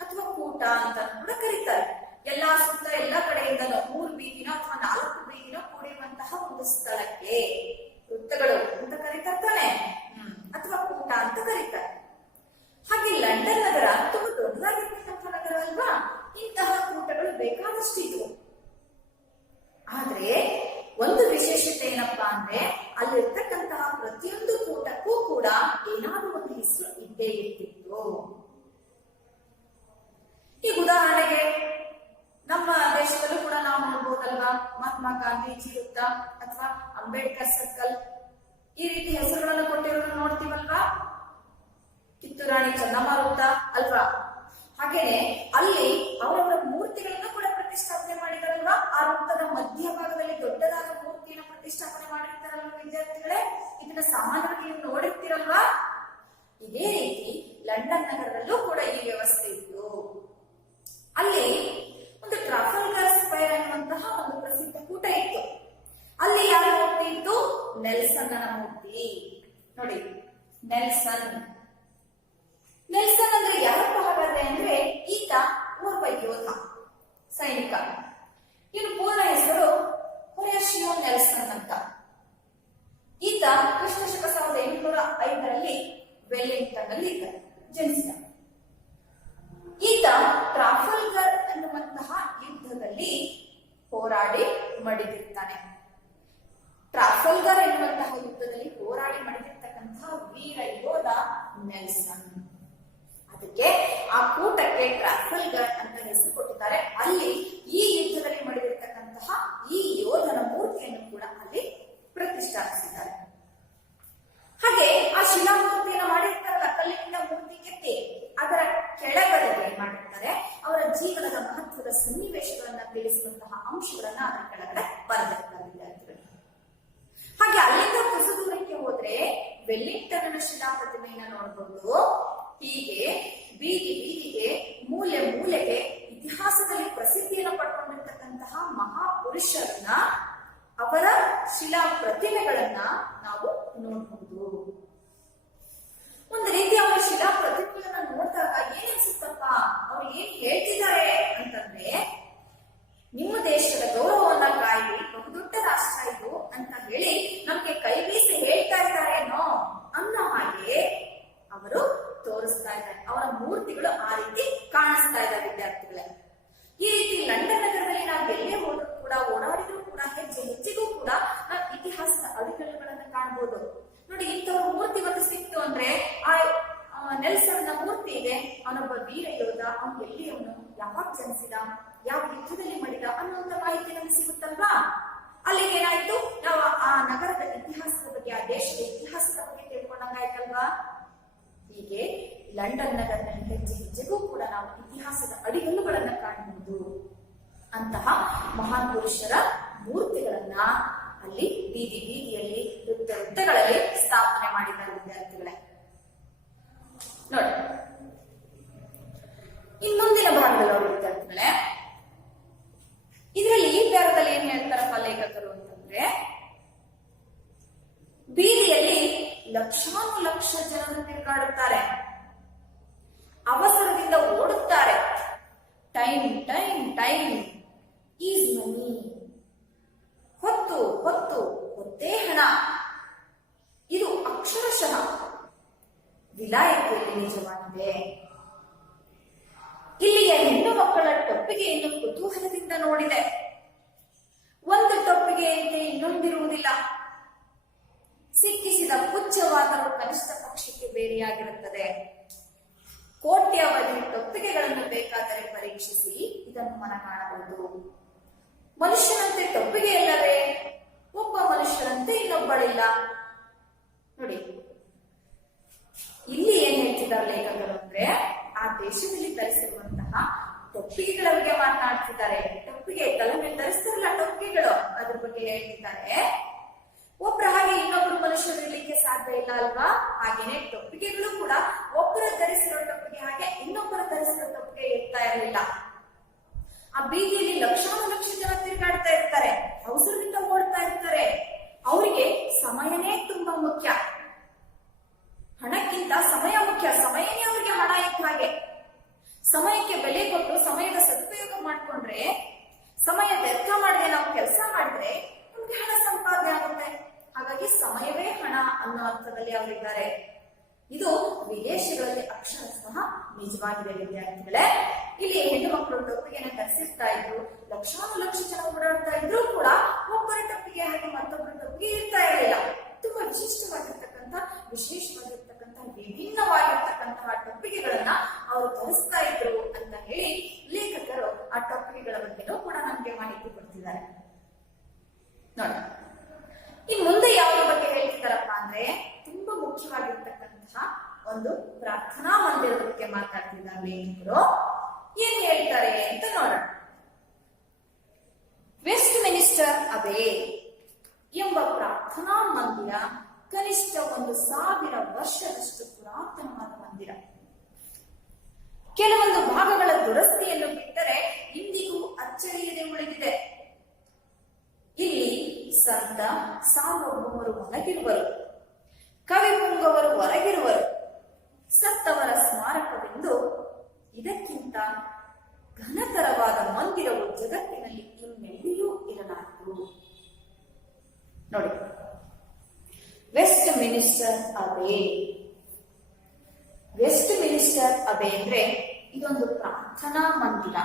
ಅಥವಾ ಕೂಟ ಅಂತ ಕೂಡ ಕರೀತಾರೆ. ಎಲ್ಲಾ ಸುತ್ತ ಎಲ್ಲಾ ಕಡೆಯಿಂದಲೂ 3 ಬೀದಿನೋ ಅಥವಾ 4 ಬೀದಿನೋ ಕೂಡಿರುವಂತಹ ಒಂದು ಸ್ಥಳಕ್ಕೆ ವೃತ್ತಗಳು ಅಂತ ಕರೀತಾರೆ ತಾನೆ, ಅಥವಾ ಕೂಟ ಅಂತ ಕರೀತಾರೆ. ಬೇಕಾದಷ್ಟಿದ್ವು. ಆದ್ರೆ ಒಂದು ವಿಶೇಷತೆ ಏನಪ್ಪಾ ಅಂದ್ರೆ ಅಲ್ಲಿರ್ತಕ್ಕಂತಹ ಪ್ರತಿಯೊಂದು ಕೂಟಕ್ಕೂ ಕೂಡ ಏನಾದರೂ ಒಂದು ಹೆಸರು ಇದ್ದೇ ಇರ್ತಿತ್ತು. ಈಗ ಉದಾಹರಣೆಗೆ ನಮ್ಮ ದೇಶದಲ್ಲೂ ಕೂಡ ನಾವು ನೋಡ್ಬೋದಲ್ವಾ, ಮಹಾತ್ಮ ಗಾಂಧೀಜಿ ವೃತ್ತ ಅಥವಾ ಅಂಬೇಡ್ಕರ್ ಸರ್ಕಲ್, ಈ ರೀತಿ ಹೆಸರುಗಳನ್ನು ಕೊಟ್ಟಿರೋದನ್ನ ನೋಡ್ತೀವಲ್ವಾ. ಕಿತ್ತೂರು ರಾಣಿ ಚೆನ್ನಮ್ಮ ವೃತ್ತ ಅಲ್ವಾ. ಹಾಗೇನೆ ಅಲ್ಲಿ ಅವರವರ ಮೂರ್ತಿಗಳನ್ನ ಕೂಡ ಪ್ರತಿಷ್ಠಾಪನೆ ಮಾಡಿದಾರಲ್ವಾ. ಆ ವೃತ್ತದ ಮಧ್ಯಭಾಗದಲ್ಲಿ ದೊಡ್ಡದಾದ ಮೂರ್ತಿಯನ್ನು ಪ್ರತಿಷ್ಠಾಪನೆ ಮಾಡಿರ್ತಾರಲ್ವಾ ವಿದ್ಯಾರ್ಥಿಗಳೇ. ಇದನ್ನ ಸಾಮಾನ್ಯವಾಗಿ ನೀವು ನೋಡಿರ್ತೀರಲ್ವಾ. ಇದೇ ರೀತಿ ಲಂಡನ್ ನಗರದಲ್ಲೂ ಕೂಡ ಈ ವ್ಯವಸ್ಥೆ ಇತ್ತು. ಅಲ್ಲಿ ಒಂದು ಟ್ರಾಫಲ್ಗರ್ ಸ್ಕ್ವೇರ್ ಅನ್ನುವಂತಹ ಒಂದು ಪ್ರಸಿದ್ಧ ಕೂಟ ಇತ್ತು. ಅಲ್ಲಿ ಯಾರ ಮೂರ್ತಿ ಇತ್ತು? ನೆಲ್ಸನ್ನ ಮೂರ್ತಿ. ನೋಡಿ, ನೆಲ್ಸನ್ ಅಂದ್ರೆ ಯಾರಪ್ಪ ಹಾಗಾದ್ರೆ ಅಂದ್ರೆ ಈತ ಓರ್ವ ಯೋಧ, ಸೈನಿಕ. ಇವನು ಪೂರ್ಣ ಹೆಸರು ಹೊರೇಷಿಯೋ ನೆಲ್ಸನ್ ಅಂತ. ಈತ ಕ್ರಿಸ್ತಶಕ 1805ರಲ್ಲಿ ವೆಲ್ಲಿಂಗ್ಟನ್ ಅಲ್ಲಿ ಜನಿಸಿದ. ಈತ ಟ್ರಾಫಲ್ಗರ್ ಎನ್ನುವಂತಹ ಯುದ್ಧದಲ್ಲಿ ಹೋರಾಡಿ ಮಡಿದಿರ್ತಾನೆ. ಟ್ರಾಫಲ್ಗರ್ ಎನ್ನುವಂತಹ ಯುದ್ಧದಲ್ಲಿ ಹೋರಾಡಿ ಮಡಿದಿರ್ತಕ್ಕಂತಹ ವೀರ ಯೋಧ ನೆಲ್ಸನ್. ಅದಕ್ಕೆ ಆ ಕೂಟಕ್ಕೆ ಟ್ರಾಫಲ್ಗರ್ ಅಂತ ಹೆಸರು ಕೊಟ್ಟಿದ್ದಾರೆ. ಅಲ್ಲಿ ಈ ಯುದ್ಧದಲ್ಲಿ ಮಡಿದಿರ್ತಕ್ಕಂತಹ ಈ ಯೋಧನ ಮೂರ್ತಿಯನ್ನು ಕೂಡ ಅಲ್ಲಿ ಪ್ರತಿಷ್ಠಾಪಿಸಿದ್ದಾರೆ. ಹಾಗೆ ಆ ಶಿಲಾಮೂರ್ತಿಯನ್ನು ಮಾಡಿರ್ತಾರಲ್ಲ, ಕಲ್ಲಿನಿಂದ ಮೂರ್ತಿ ಕೆತ್ತಿ ಅದರ ಕೆಳಗಡೆ ಏನ್ ಮಾಡಿರ್ತಾರೆ, ಅವರ ಜೀವನದ ಮಹತ್ವದ ಸನ್ನಿವೇಶಗಳನ್ನ ತಿಳಿಸುವಂತಹ ಅಂಶಗಳನ್ನ ಅದರ ಕೆಳಗಡೆ ಬರೆದಿರ್ತಾರೆ ವಿದ್ಯಾರ್ಥಿಗಳು. ಹಾಗೆ ಅಲ್ಲಿಂದ ಹೊಸ ದೂರಕ್ಕೆ ಹೋದ್ರೆ ವೆಲ್ಲಿಂಗ್ಟನ್ ಶಿಲಾ ಪ್ರತಿಮೆಯನ್ನ ನೋಡಬಹುದು. ಹೀಗೆ ಬೀದಿ ಬೀದಿಗೆ, ಮೂಲೆ ಮೂಲೆಗೆ ಇತಿಹಾಸದಲ್ಲಿ ಪ್ರಸಿದ್ಧಿಯನ್ನು ಪಡ್ಕೊಂಡಿರ್ತಕ್ಕಂತಹ ಮಹಾಪುರುಷರನ್ನ, ಅವರ ಶಿಲಾ ಪ್ರತಿಮೆಗಳನ್ನ ನಾವು ನೋಡಬಹುದು. ಒಂದು ರೀತಿ ಅವರ ಶಿಲಾ ಪ್ರತಿಮೆಗಳನ್ನ ನೋಡಿದಾಗ ಏನ್ ಅನ್ಸುತ್ತಪ್ಪ, ಅವ್ರು ಏನ್ ಹೇಳ್ತಿದ್ದಾರೆ ಅಂತಂದ್ರೆ, ನಿಮ್ಮ ದೇಶದ ಗೌರವವನ್ನ ಕಾಯ್ದು ಬಹುದೊಡ್ಡ ರಾಷ್ಟ್ರ ಇದು ಅಂತ ಹೇಳಿ ನಮ್ಗೆ ಕೈ ಬೀಸಿ ಹೇಳ್ತಾ ಇದ್ದಾರೇನೋ ಅನ್ನೋ ಹಾಗೆ ಅವರು ತೋರಿಸ್ತಾ ಇದ್ದಾರೆ. ಅವರ ಮೂರ್ತಿಗಳು ಆ ರೀತಿ ಕಾಣಿಸ್ತಾ ಇದ್ದಾರೆ ವಿದ್ಯಾರ್ಥಿಗಳೇ. ಈ ರೀತಿ ಲಂಡನ್ ನಗರದಲ್ಲಿ ನಾವು ಎಲ್ಲೇ ಹೋದ್ರೂ ಕೂಡ, ಓಡಾಡಿದ್ರು ಕೂಡ, ಹೆಜ್ಜೆ ಹೆಜ್ಜೆಗೂ ಕೂಡ ನಾವು ಇತಿಹಾಸದ ಅಡಿಗಲ್ಲುಗಳನ್ನ ಕಾಣಬಹುದು. ನೋಡಿ, ಇಂಥವ್ರ ಮೂರ್ತಿ ಒಂದು ಸಿಕ್ತು ಅಂದ್ರೆ ಆ ನೆಲ್ಸನ್ನ ಮೂರ್ತಿ ಇದೆ, ಅವನೊಬ್ಬ ವೀರ ಯೋಧ, ಅವನು ಎಲ್ಲಿ, ಅವನು ಯಾವಾಗ ಜನಿಸಿದ, ಯಾವ ಯುದ್ಧದಲ್ಲಿ ಮಾಡಿದ ಅನ್ನುವಂತ ಮಾಹಿತಿ ನಮ್ಗೆ ಸಿಗುತ್ತಲ್ವಾ. ಅಲ್ಲಿಗೆ ಏನಾಯ್ತು, ನಾವು ಆ ನಗರದ ಇತಿಹಾಸದ ಬಗ್ಗೆ, ಆ ದೇಶದ ಇತಿಹಾಸದ ಬಗ್ಗೆ ತಿಳ್ಕೊಂಡಂಗಾಯ್ತಲ್ವಾ. ಹೀಗೆ ಲಂಡನ್ ನಗರದಲ್ಲಿ ಹೆಜ್ಜೆ ಹೆಜ್ಜೆಗೂ ಕೂಡ ನಾವು ಇತಿಹಾಸದ ಅಡಿಗಲ್ಲುಗಳನ್ನ ಕಾಣಬಹುದು. ಅಂತಹ ಮಹಾನ್ ಪುರುಷರ ಮೂರ್ತಿಗಳನ್ನ ಅಲ್ಲಿ ಬೀದಿ ಬೀದಿಯಲ್ಲಿ, ವೃತ್ತಗಳಲ್ಲಿ ಸ್ಥಾಪನೆ ಮಾಡಿದ್ದಾರೆ ವಿದ್ಯಾರ್ಥಿಗಳೇ. ನೋಡಿ, ಇನ್ ಮುಂದಿನ ಭಾಗದಲ್ಲಿ ಅವರು ವಿದ್ಯಾರ್ಥಿಗಳೇ, ಇದರಲ್ಲಿ ಈ ಪ್ಯಾರದಲ್ಲಿ ಏನ್ ಹೇಳ್ತಾರಪ್ಪ ಲೇಖಕರು ಅಂತಂದ್ರೆ, ಬೀದಿಯಲ್ಲಿ ಲಕ್ಷಾನುಲಕ್ಷ ಜನರು ತಿರುಗಾಡುತ್ತಾರೆ, ಅವಸರದಿಂದ ಓಡುತ್ತಾರೆ. Time time time is money. ಹೊತ್ತು ಹೊತ್ತು ಹೊತ್ತೇ ಹಣ. ಇದು ಅಕ್ಷರಶಃ ವಿಲಾಯತೆಯಲ್ಲಿ ನಿಜವಾಗಿದೆ. ಇಲ್ಲಿಯ ಹೆಣ್ಣು ಮಕ್ಕಳ ಟೊಪ್ಪಿಗೆಯನ್ನು ಕುತೂಹಲದಿಂದ ನೋಡಿದೆ. ಒಂದು ಟೊಪ್ಪಿಗೆಯಂತೆ ಇನ್ನೊಂದಿರುವುದಿಲ್ಲ. ಸಿಕ್ಕಿಸಿದ ಪುಚ್ಚವಾದರೂ ಕನಿಷ್ಠ ಪಕ್ಷಕ್ಕೆ ಬೇರೆಯಾಗಿರುತ್ತದೆ. ಕೋಟ್ಯಾವಧಿ ಟೊಪ್ಪಿಗೆಗಳನ್ನು ಬೇಕಾದರೆ ಪರೀಕ್ಷಿಸಿ ಇದನ್ನು ಮನಗಾಣಬಹುದು. ಮನುಷ್ಯನಂತೆ ಟೊಪ್ಪಿಗೆ ಇಲ್ಲವೇ? ಒಬ್ಬ ಮನುಷ್ಯನಂತೆ ಇನ್ನೊಬ್ಬಳಿಲ್ಲ. ನೋಡಿ, ಇಲ್ಲಿ ಏನ್ ಹೇಳ್ತಿದ್ದಾರೆ ಲೇಖಕರು ಅಂದ್ರೆ, ಆ ದೇಶದಲ್ಲಿ ಧರಿಸಿರುವಂತಹ ಟೊಪ್ಪಿಗೆಗಳ ಬಗ್ಗೆ ಮಾತನಾಡ್ತಿದ್ದಾರೆ. ಟೊಪ್ಪಿಗೆ ತಲೆ ಮೇಲೆ ಧರಿಸ್ತಾರಲ್ಲ ಟೊಪ್ಪಿಗೆಗಳು, ಅದ್ರ ಬಗ್ಗೆ ಹೇಳ್ತಿದ್ದಾರೆ. ಒಬ್ಬರ ಹಾಗೆ ಇನ್ನೊಬ್ರು ಮನುಷ್ಯರು ಇರ್ಲಿಕ್ಕೆ ಸಾಧ್ಯ ಇಲ್ಲ ಅಲ್ವಾ. ಹಾಗೇನೆ ಟೊಪ್ಪಿಗೆಗಳು ಕೂಡ ಒಬ್ಬರ ಧರಿಸಿರೋ ಟೊಪ್ಪಿಗೆ ಹಾಗೆ ಇನ್ನೊಬ್ಬರ ಧರಿಸಿರೋ ಟೊಪ್ಪಿಗೆ ಇರ್ತಾ ಇರಲಿಲ್ಲ. ಆ ಬೀದಿಯಲ್ಲಿ ಲಕ್ಷಾನುಲಕ್ಷ ಜನ ತಿರುಗಾಡ್ತಾ ಇರ್ತಾರೆ, ಅವಸರದಿಂದ ಓಡ್ತಾ ಇರ್ತಾರೆ. ಅವರಿಗೆ ಸಮಯನೇ ತುಂಬಾ ಮುಖ್ಯ. ಹಣಕ್ಕಿಂತ ಸಮಯ ಮುಖ್ಯ. ಸಮಯನೇ ಅವರಿಗೆ ಹಣ ಇದ್ದ ಹಾಗೆ. ಸಮಯಕ್ಕೆ ಬೆಲೆ ಕೊಟ್ಟು ಸಮಯದ ಸದುಪಯೋಗ ಮಾಡ್ಕೊಂಡ್ರೆ, ಸಮಯ ವ್ಯರ್ಥ ಮಾಡದೆ ನಾವು ಕೆಲಸ ಮಾಡಿದ್ರೆ ನಮ್ಗೆ ಹಣ ಸಂಪಾದನೆ ಆಗುತ್ತೆ. ಹಾಗಾಗಿ ಸಮಯವೇ ಹಣ ಅನ್ನೋ ಅರ್ಥದಲ್ಲಿ ಅವರಿದ್ದಾರೆ. ಇದು ವಿದೇಶಗಳಲ್ಲಿ ಅಕ್ಷರಶಃ ನಿಜವಾಗಿದೆ ವಿದ್ಯಾರ್ಥಿಗಳೇ. ಇಲ್ಲಿ ಹೆಣ್ಣು ಮಕ್ಕಳು ಟೊಪ್ಪಿಗೆ ಟೊಪ್ಪಿಗೆಯನ್ನು ಧರಿಸಿರ್ತಾ ಇದ್ರು, ಲಕ್ಷಾನುಲಕ್ಷ ಜನ ಓಡಾಡ್ತಾ ಇದ್ರು ಕೂಡ ಒಬ್ಬರ ಟೊಪ್ಪಿಗೆ ಹಾಗೆ ಮತ್ತೊಬ್ಬರ ಟೊಪ್ಪಿಗೆ ಇರ್ತಾ ಇರಲಿಲ್ಲ. ತುಂಬಾ ವಿಶೇಷವಾಗಿರ್ತಕ್ಕಂಥ ವಿಭಿನ್ನವಾಗಿರ್ತಕ್ಕಂತಹ ಟೊಪ್ಪಿಗೆಗಳನ್ನ ಅವರು ಧರಿಸ್ತಾ ಇದ್ರು ಅಂತ ಹೇಳಿ ಲೇಖಕರು ಆ ಟೊಪ್ಪಿಗೆಗಳ ಬಗ್ಗೆನೂ ಕೂಡ ನಮ್ಗೆ ಮಾಹಿತಿ ಕೊಡ್ತಿದ್ದಾರೆ. ನೋಡಿ, ಈ ಮುಂದೆ ಯಾವ ಬಗ್ಗೆ ಹೇಳ್ತಿದ್ದಾರಪ್ಪ ಅಂದ್ರೆ ತುಂಬಾ ಮುಖ್ಯವಾಗಿರ್ತಕ್ಕಂತಹ ಒಂದು ಪ್ರಾರ್ಥನಾ ಮಂದಿರದ ಬಗ್ಗೆ ಮಾತಾಡ್ತಿದ್ದಾರೆ ಲೇಖಕರು. ಏನ್ ಹೇಳ್ತಾರೆ ಅಂತ ನೋಡೋಣ. ವೆಸ್ಟ್ ಮಿನಿಸ್ಟರ್ ಅಬೇ ಎಂಬ ಪ್ರಾರ್ಥನಾ ಮಂದಿರ ಕನಿಷ್ಠ 1000 ವರ್ಷದಷ್ಟು ಪುರಾತನವಾದ ಮಂದಿರ. ಕೆಲವೊಂದು ಭಾಗಗಳ ದುರಸ್ತಿಯನ್ನು ಬಿಟ್ಟರೆ ಇಂದಿಗೂ ಅಚ್ಚಳಿಯದೆ ಉಳಿದಿದೆ. ಇಲ್ಲಿ ಸಂತ ಸಾರ್ವಭೌಮರು ಒಳಗಿರುವರು, ಕವಿಪುಂಗವರು ಹೊರಗಿರುವರು. ಸತ್ತವರ ಸ್ಮಾರಕವೆಂದು ಇದಕ್ಕಿಂತ ಘನತರವಾದ ಮಂದಿರವು ಜಗತ್ತಿನಲ್ಲಿ ಇನ್ನೆಲ್ಲಿಯೂ ಇರಲಾರದು. ನೋಡಿ, ವೆಸ್ಟ್ ಮಿನಿಸ್ಟರ್ ಅಬೇ. ವೆಸ್ಟ್ ಮಿನಿಸ್ಟರ್ ಅಬೇ ಅಂದ್ರೆ ಇದೊಂದು ಪ್ರಾರ್ಥನಾ ಮಂದಿರ.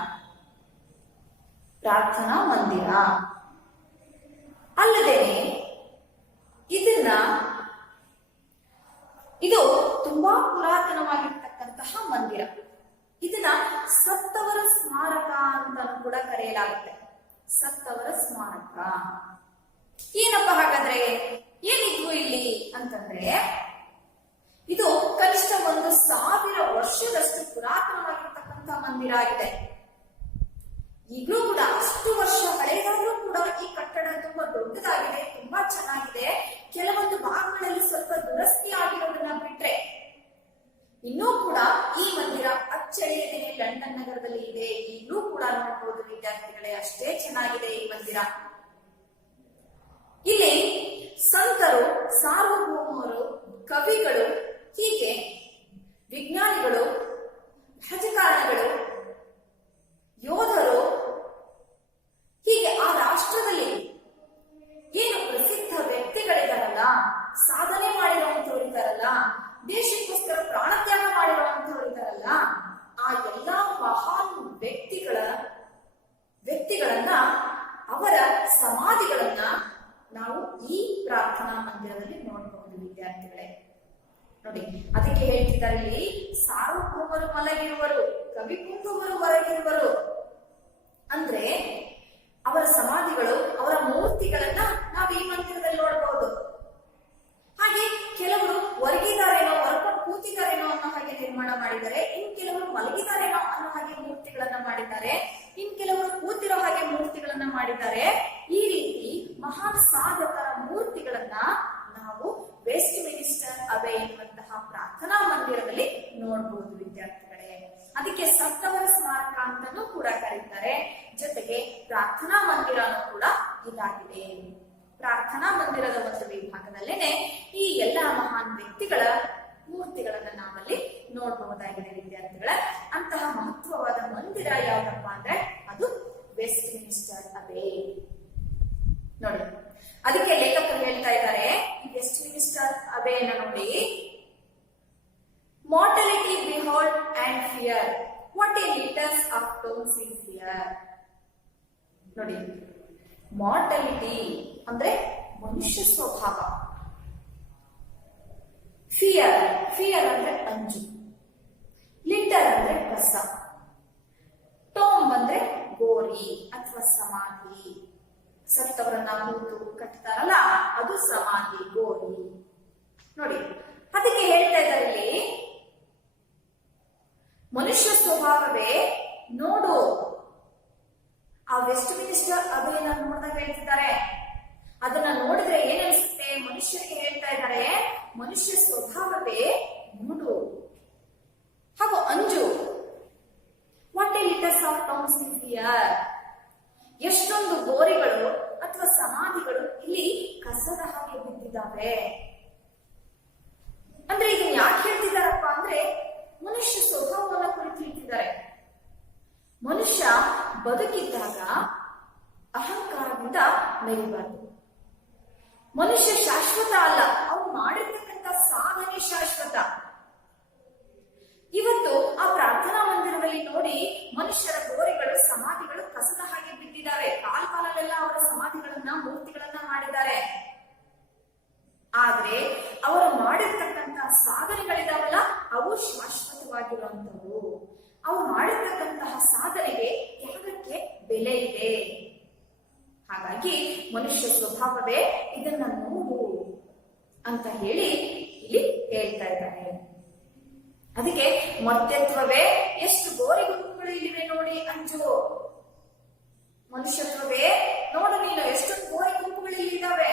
ಅಲ್ಲದೆ ಇದು ತುಂಬಾ ಪುರಾತನವಾಗಿರ್ತಕ್ಕಂತಹ ಮಂದಿರ. ಇದನ್ನ ಸತ್ತವರ ಸ್ಮಾರಕ ಅಂತ ಕೂಡ ಕರೆಯಲಾಗುತ್ತೆ. ಸತ್ತವರ ಸ್ಮಾರಕ ಏನಪ್ಪ ಹಾಗಾದ್ರೆ, ಏನಿದ್ವು ಇಲ್ಲಿ ಅಂತಂದ್ರೆ, ಇದು ಕನಿಷ್ಠ 1000 ವರ್ಷದಷ್ಟು ಪುರಾತನವಾಗಿರ್ತಕ್ಕಂಥ ಮಂದಿರ ಆಗಿದೆ. ಈಗಲೂ ಕೂಡ ಅಷ್ಟು ವರ್ಷ ಹಳೆಯದಾದ್ರೂ ಕೂಡ ಈ ಕಟ್ಟಡ ತುಂಬಾ ದೊಡ್ಡದಾಗಿದೆ, ತುಂಬಾ ಚೆನ್ನಾಗಿದೆ. ಕೆಲವೊಂದು ಭಾಗಗಳಲ್ಲಿ ಸ್ವಲ್ಪ ದುರಸ್ತಿ ಆಗಿರೋದನ್ನ ಬಿಟ್ರೆ ಇನ್ನೂ ಕೂಡ ಈ ಮಂದಿರ ಅಚ್ಚಳಿಯದೆ ಲಂಡನ್ ನಗರದಲ್ಲಿ ಇದೆ. ಈಗಲೂ ಕೂಡ ನೋಡಬಹುದು ವಿದ್ಯಾರ್ಥಿಗಳೇ, ಅಷ್ಟೇ ಚೆನ್ನಾಗಿದೆ ಈ ಮಂದಿರ. ಇಲ್ಲಿ ಸಂತರು, ಸಾರ್ವಭೌಮರು, ಕವಿಗಳು, ಹೀಗೆ ವಿಜ್ಞಾನಿಗಳು, ರಾಜಕಾರಣಿಗಳು, ಯೋಧರು, ಹೀಗೆ ಆ ರಾಷ್ಟ್ರದಲ್ಲಿ ಏನು ಪ್ರಸಿದ್ಧ ವ್ಯಕ್ತಿಗಳಿದಾರಲ್ಲ, ಸಾಧನೆ ಮಾಡಿರುವಂತವ್ರು ಇದ್ದಾರಲ್ಲ, ದೇಶಕ್ಕೋಸ್ಕರ ಪ್ರಾಣತ್ಯಾಗ ಮಾಡಿರುವಂತವ್ರು ಇದ್ದಾರಲ್ಲ, ಆ ಎಲ್ಲಾ ಮಹಾನ್ ವ್ಯಕ್ತಿಗಳನ್ನ ಅವರ ಸಮಾಧಿಗಳನ್ನ ನಾವು ಈ ಪ್ರಾರ್ಥನಾ ಮಂದಿರದಲ್ಲಿ ನೋಡಬಹುದು ವಿದ್ಯಾರ್ಥಿಗಳೇ. ನೋಡಿ, ಅದಕ್ಕೆ ಹೇಳ್ತಿದ್ದಾರೆ ಇಲ್ಲಿ ಸಾರ್ವಭೌಮರು ಮಲಗಿರುವರು, ಕವಿಪುಂಗವರು ಹೊರಗಿರುವರು. ಅಂದ್ರೆ ಅವರ ಸಮಾಧಿಗಳು, ಅವರ ಮೂರ್ತಿಗಳನ್ನ ನಾವು ಈ ಮಂದಿರದಲ್ಲಿ ನೋಡಬಹುದು. ಹಾಗೆ ಕೆಲವರು ಹೊರಗಿದ್ದಾರೇನೋ, ಹೊರಕೊಂಡು ಕೂತಿದ್ದಾರೇನೋ ಅನ್ನೋ ಹಾಗೆ ನಿರ್ಮಾಣ ಮಾಡಿದ್ದಾರೆ. ಇನ್ ಕೆಲವರು ಮಲಗಿದ್ದಾರೇನೋ ಅನ್ನೋ ಹಾಗೆ ಮೂರ್ತಿಗಳನ್ನ ಮಾಡಿದ್ದಾರೆ. ಇನ್ ಕೆಲವರು ಕೂತಿರೋ ಹಾಗೆ ಮೂರ್ತಿಗಳನ್ನ ಮಾಡಿದ್ದಾರೆ. ಈ ರೀತಿ ಮಹಾನ್ ಸಾಧಕರ ಮೂರ್ತಿಗಳನ್ನ ನಾವು ವೆಸ್ಟ್ ಮಿನಿಸ್ಟರ್ ಅಬೇ ಎನ್ನುವಂತಹ ಪ್ರಾರ್ಥನಾ ಮಂದಿರದಲ್ಲಿ ನೋಡಬಹುದು ವಿದ್ಯಾರ್ಥಿಗಳೇ. ಅದಕ್ಕೆ ಸತ್ತವರ ಸ್ಮಾರಕ ಅಂತಾನೂ ಕೂಡ ಕರೀತಾರೆ. ಜೊತೆಗೆ ಪ್ರಾರ್ಥನಾ ಮಂದಿರನೂ ಕೂಡ ಇದಾಗಿದೆ. ಪ್ರಾರ್ಥನಾ ಮಂದಿರದ ಒಂದು ವಿಭಾಗದಲ್ಲೇನೆ ಈ ಎಲ್ಲಾ ಮಹಾನ್ ವ್ಯಕ್ತಿಗಳ ಮೂರ್ತಿಗಳನ್ನ ನಾವಲ್ಲಿ ನೋಡಬಹುದಾಗಿದೆ ವಿದ್ಯಾರ್ಥಿಗಳ. ಅಂತಹ ಮಹತ್ವವಾದ ಮಂದಿರ ಯಾವ್ದಪ್ಪ ಅಂದ್ರೆ ಅದು ವೆಸ್ಟ್ ಮಿನಿಸ್ಟರ್ ಅಬೇ. ನೋಡಿ, ಅದಕ್ಕೆ ಲೇಖಕರು ಹೇಳ್ತಾ ಇದ್ದಾರೆ, ಈ ವೆಸ್ಟ್ ಮಿನಿಸ್ಟರ್ ಅಬೇನ ನೋಡಿ, mortality behold and fear what A litres of tones is here. ನೋಡಿ, ಮಾರ್ಟಾಲಿಟಿ ಅಂದ್ರೆ ಮನುಷ್ಯ ಸ್ವಭಾವ, ಫಿಯರ್ ಅಂದ್ರೆ ಅಂಜು, ಲಿಟರ್ ಅಂದ್ರೆ ಕಸ, ಟೋಮ್ ಅಂದ್ರೆ ಗೋರಿ ಅಥವಾ ಸಮಾಧಿ. ಸತ್ತವರನ್ನ ಹೂತು ಕಟ್ತಾರಲ್ಲ, ಅದು ಸಮಾಧಿ, ಗೋರಿ. ನೋಡಿ, ಅದಕ್ಕೆ ಹೇಳ್ತಾ ಇದ್ದಾರೆ ಇಲ್ಲಿ, ಮನುಷ್ಯ ಸ್ವಭಾವವೇ ನೋಡು. ಆ ವೆಸ್ಟ್ ಮಿನಿಸ್ಟರ್ ಅಬೇನ ನೋಡಿದಾಗ ಹೇಳ್ತಿದ್ದಾರೆ, ಅದನ್ನ ನೋಡಿದ್ರೆ ಏನ್ ಅನ್ಸುತ್ತೆ, ಮನುಷ್ಯರಿಗೆ ಹೇಳ್ತಾ ಇದ್ದಾರೆ, ಮನುಷ್ಯ ಸ್ವಭಾವವೇ ನೋಡು ಹಾಗೂ Anju. What A litres of tones is here. ಎಷ್ಟೊಂದು ಗೋರಿಗಳು ಅಥವಾ ಸಮಾಧಿಗಳು ಇಲ್ಲಿ ಕಸದ ಹಾಗೆ ಬಿದ್ದಿದ್ದಾವೆ. ಅಂದ್ರೆ ಇದನ್ನ ಯಾಕೆ ಹೇಳ್ತಿದಾರಪ್ಪ ಅಂದ್ರೆ ಮನುಷ್ಯ ಸ್ವಭಾವವನ್ನ ಕುರಿತು ಹೇಳ್ತಿದ್ದಾರೆ. ಮನುಷ್ಯ ಬದುಕಿದ್ದಾಗ ಅಹಂಕಾರದಿಂದ ಮೆರಿಬಾರದು. ಮನುಷ್ಯ ಶಾಶ್ವತ ಅಲ್ಲ, ಅವನು ಮಾಡಿರ್ತಕ್ಕಂಥ ಸಾಧನೆ ಶಾಶ್ವತ. ಇವತ್ತು ಆ ಪ್ರಾರ್ಥನಾ ಮಂದಿರದಲ್ಲಿ ನೋಡಿ, ಮನುಷ್ಯರ ಗೋರಿಗಳು, ಸಮಾಧಿ ಶಾಶ್ವತವಾಗಿರುವಂತವು. ಅವು ಮಾಡಿರ್ತಕ್ಕಂತಹ ಸಾಧನೆಗೆ ತ್ಯಾಗಕ್ಕೆ ಬೆಲೆ ಇದೆ. ಹಾಗಾಗಿ ಮನುಷ್ಯ ಸ್ವಭಾವವೇ ಇದನ್ನ ನೋಡು ಅಂತ ಹೇಳಿ ಇಲ್ಲಿ ಹೇಳ್ತಾ ಇದ್ದಾರೆ. ಅದಕ್ಕೆ ಮರ್ತ್ಯತ್ವವೇ ಎಷ್ಟು ಗೋರಿ ಗುಂಪುಗಳು ಇಲ್ಲಿವೆ ನೋಡಿ ಅಂಜು. ಮನುಷ್ಯತ್ವವೇ ನೋಡು ನೀನು ಎಷ್ಟೊಂದು ಗೋರಿ ಗುಂಪುಗಳು ಇಲ್ಲಿ ಇದ್ದಾವೆ,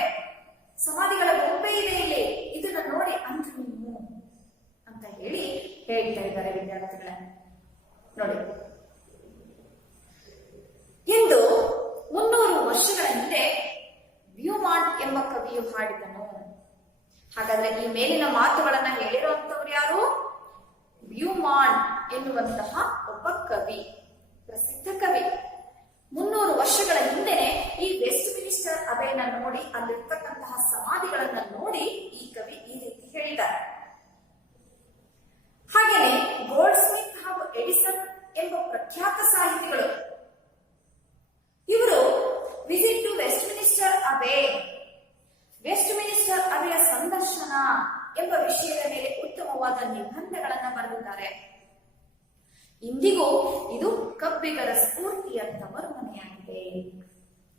ಸಮಾಧಿಗಳ ಗುಂಪೇ ಇದೆ ಇಲ್ಲಿ, ಇದನ್ನ ನೋಡಿ ಅಂಜು ನೀನು ಅಂತ ಹೇಳಿ ಹೇಳ್ತಾ ಇದ್ದಾರೆ ವಿದ್ಯಾರ್ಥಿಗಳ. ನೋಡಿ, ಇಂದು 300 ವರ್ಷಗಳ ಹಿಂದೆ ವ್ಯೂಮಾಂಟ್ ಎಂಬ ಕವಿಯು ಹಾಡಿದನು. ಹಾಗಾದ್ರೆ ಈ ಮೇಲಿನ ಮಾತುಗಳನ್ನ ಹೇಳಿರುವಂತವ್ರು ಯಾರು? ವ್ಯೂಮಾಂಟ್ ಎನ್ನುವಂತಹ ಒಬ್ಬ ಕವಿ, ಪ್ರಸಿದ್ಧ ಕವಿ. 300 ವರ್ಷಗಳ ಹಿಂದೆನೆ ಈ ವೆಸ್ಟ್ ಮಿನಿಸ್ಟರ್ ಅಬೆನ ನೋಡಿ, ಅಲ್ಲಿರ್ತಕ್ಕಂತಹ ಸಮಾಧಿಗಳನ್ನ ನೋಡಿ ಈ ಕವಿ ಈ ರೀತಿ ಹೇಳಿದ್ದಾರೆ. ಹಾಗೆಯೇ ಗೋಲ್ಡ್ ಸ್ಮಿತ್ ಹಾಗೂ ಎಡಿಸನ್ ಎಂಬ ಪ್ರಖ್ಯಾತ ಸಾಹಿತಿಗಳು ಇವರು visit to Westminster Abbey, Westminster ಅಬೆಯ ಸಂದರ್ಶನ ಎಂಬ ವಿಷಯದ ಮೇಲೆ ಉತ್ತಮವಾದ ನಿಬಂಧಗಳನ್ನ ಬರೆದಿದ್ದಾರೆ. ಇಂದಿಗೂ ಇದು ಕಬ್ಬಿಗರ ಸ್ಫೂರ್ತಿಯಂತ ವರ್ಣನೆಯಾಗಿದೆ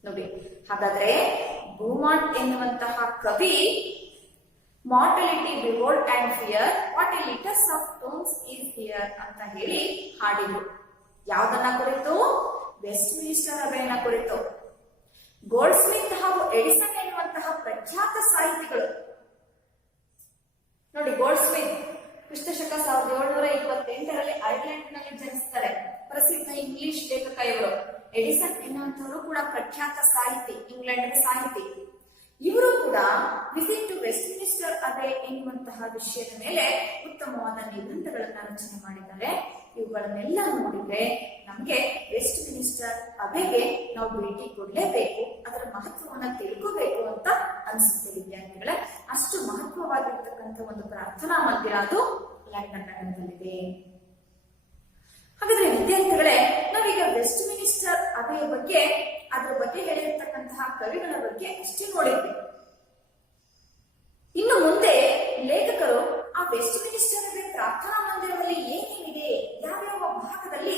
ನೋಡಿ. ಹಾಗಾದ್ರೆ ವ್ಯೂಮಾಂಟ್ ಎನ್ನುವಂತಹ ಕವಿ mortality behold and fear what a litres of tones is here ಅಂತ ಹೇಳಿ ಹಾಡಿದ್ರು. ಯಾವುದನ್ನ ಕುರಿತು? ವೆಸ್ಟ್ ಮಿನಿಸ್ಟರ್ ಅಬೆಯನ್ನ ಕುರಿತು. ಗೋಲ್ಡ್ ಸ್ಮಿತ್ ಹಾಗೂ ಎಡಿಸನ್ ಎನ್ನುವಂತಹ ಪ್ರಖ್ಯಾತ ಸಾಹಿತಿಗಳು ನೋಡಿ. ಗೋಲ್ಡ್ ಸ್ಮಿತ್ ಕ್ರಿಸ್ತಶಕ 1728ರಲ್ಲಿ ಐರ್ಲೆಂಡ್ ನಲ್ಲಿ ಜನಿಸ್ತಾರೆ, ಪ್ರಸಿದ್ಧ ಇಂಗ್ಲಿಷ್ ಲೇಖಕ ಇವರು. ಎಡಿಸನ್ ಎನ್ನುವಂತವರು ಕೂಡ ಪ್ರಖ್ಯಾತ ಸಾಹಿತಿ, ಇಂಗ್ಲೆಂಡ್ ಸಾಹಿತಿ. ಇವರು ಕೂಡ visit to Westminster Abbey ಎನ್ನುವಂತಹ ವಿಷಯದ ಮೇಲೆ ಉತ್ತಮವಾದ ನಿಬಂಧಗಳನ್ನ ರಚನೆ ಮಾಡಿದ್ದಾರೆ. ಇವುಗಳನ್ನೆಲ್ಲ ನೋಡಿದ್ರೆ ನಮ್ಗೆ ವೆಸ್ಟ್ ಮಿನಿಸ್ಟರ್ ಅಬೆಗೆ ನಾವು ಭೇಟಿ ಕೊಡ್ಲೇಬೇಕು, ಅದರ ಮಹತ್ವವನ್ನ ತಿಳ್ಕೋಬೇಕು ಅಂತ ಅನಿಸುತ್ತೆ ವಿದ್ಯಾರ್ಥಿಗಳೇ. ಅಷ್ಟು ಮಹತ್ವವಾಗಿರ್ತಕ್ಕಂಥ ಒಂದು ಪ್ರಾರ್ಥನಾ ಮಂದಿರ ಅದು ಲಂಡನ್ ನಗರದಲ್ಲಿದೆ. ಹಾಗಾದ್ರೆ ವಿದ್ಯಾರ್ಥಿಗಳೇ, ನಾವೀಗ ವೆಸ್ಟ್ ಮಿನಿಸ್ಟರ್ ಅಬೆಯ ಬಗ್ಗೆ, ಅದರ ಬಗ್ಗೆ ಹೇಳಿರ್ತಕ್ಕಂತಹ ಕವಿಗಳ ಬಗ್ಗೆ ಅಷ್ಟೇ ನೋಡಿದ್ವಿ. ಇನ್ನು ಮುಂದೆ ಲೇಖಕರು ಆ ವೆಸ್ಟ್ ಮಿನಿಸ್ಟರ್ ಅಬೆ ಪ್ರಾರ್ಥನಾ ಮಂದಿರದಲ್ಲಿ ಏನೇನಿದೆ, ಯಾವ್ಯಾವ ಭಾಗದಲ್ಲಿ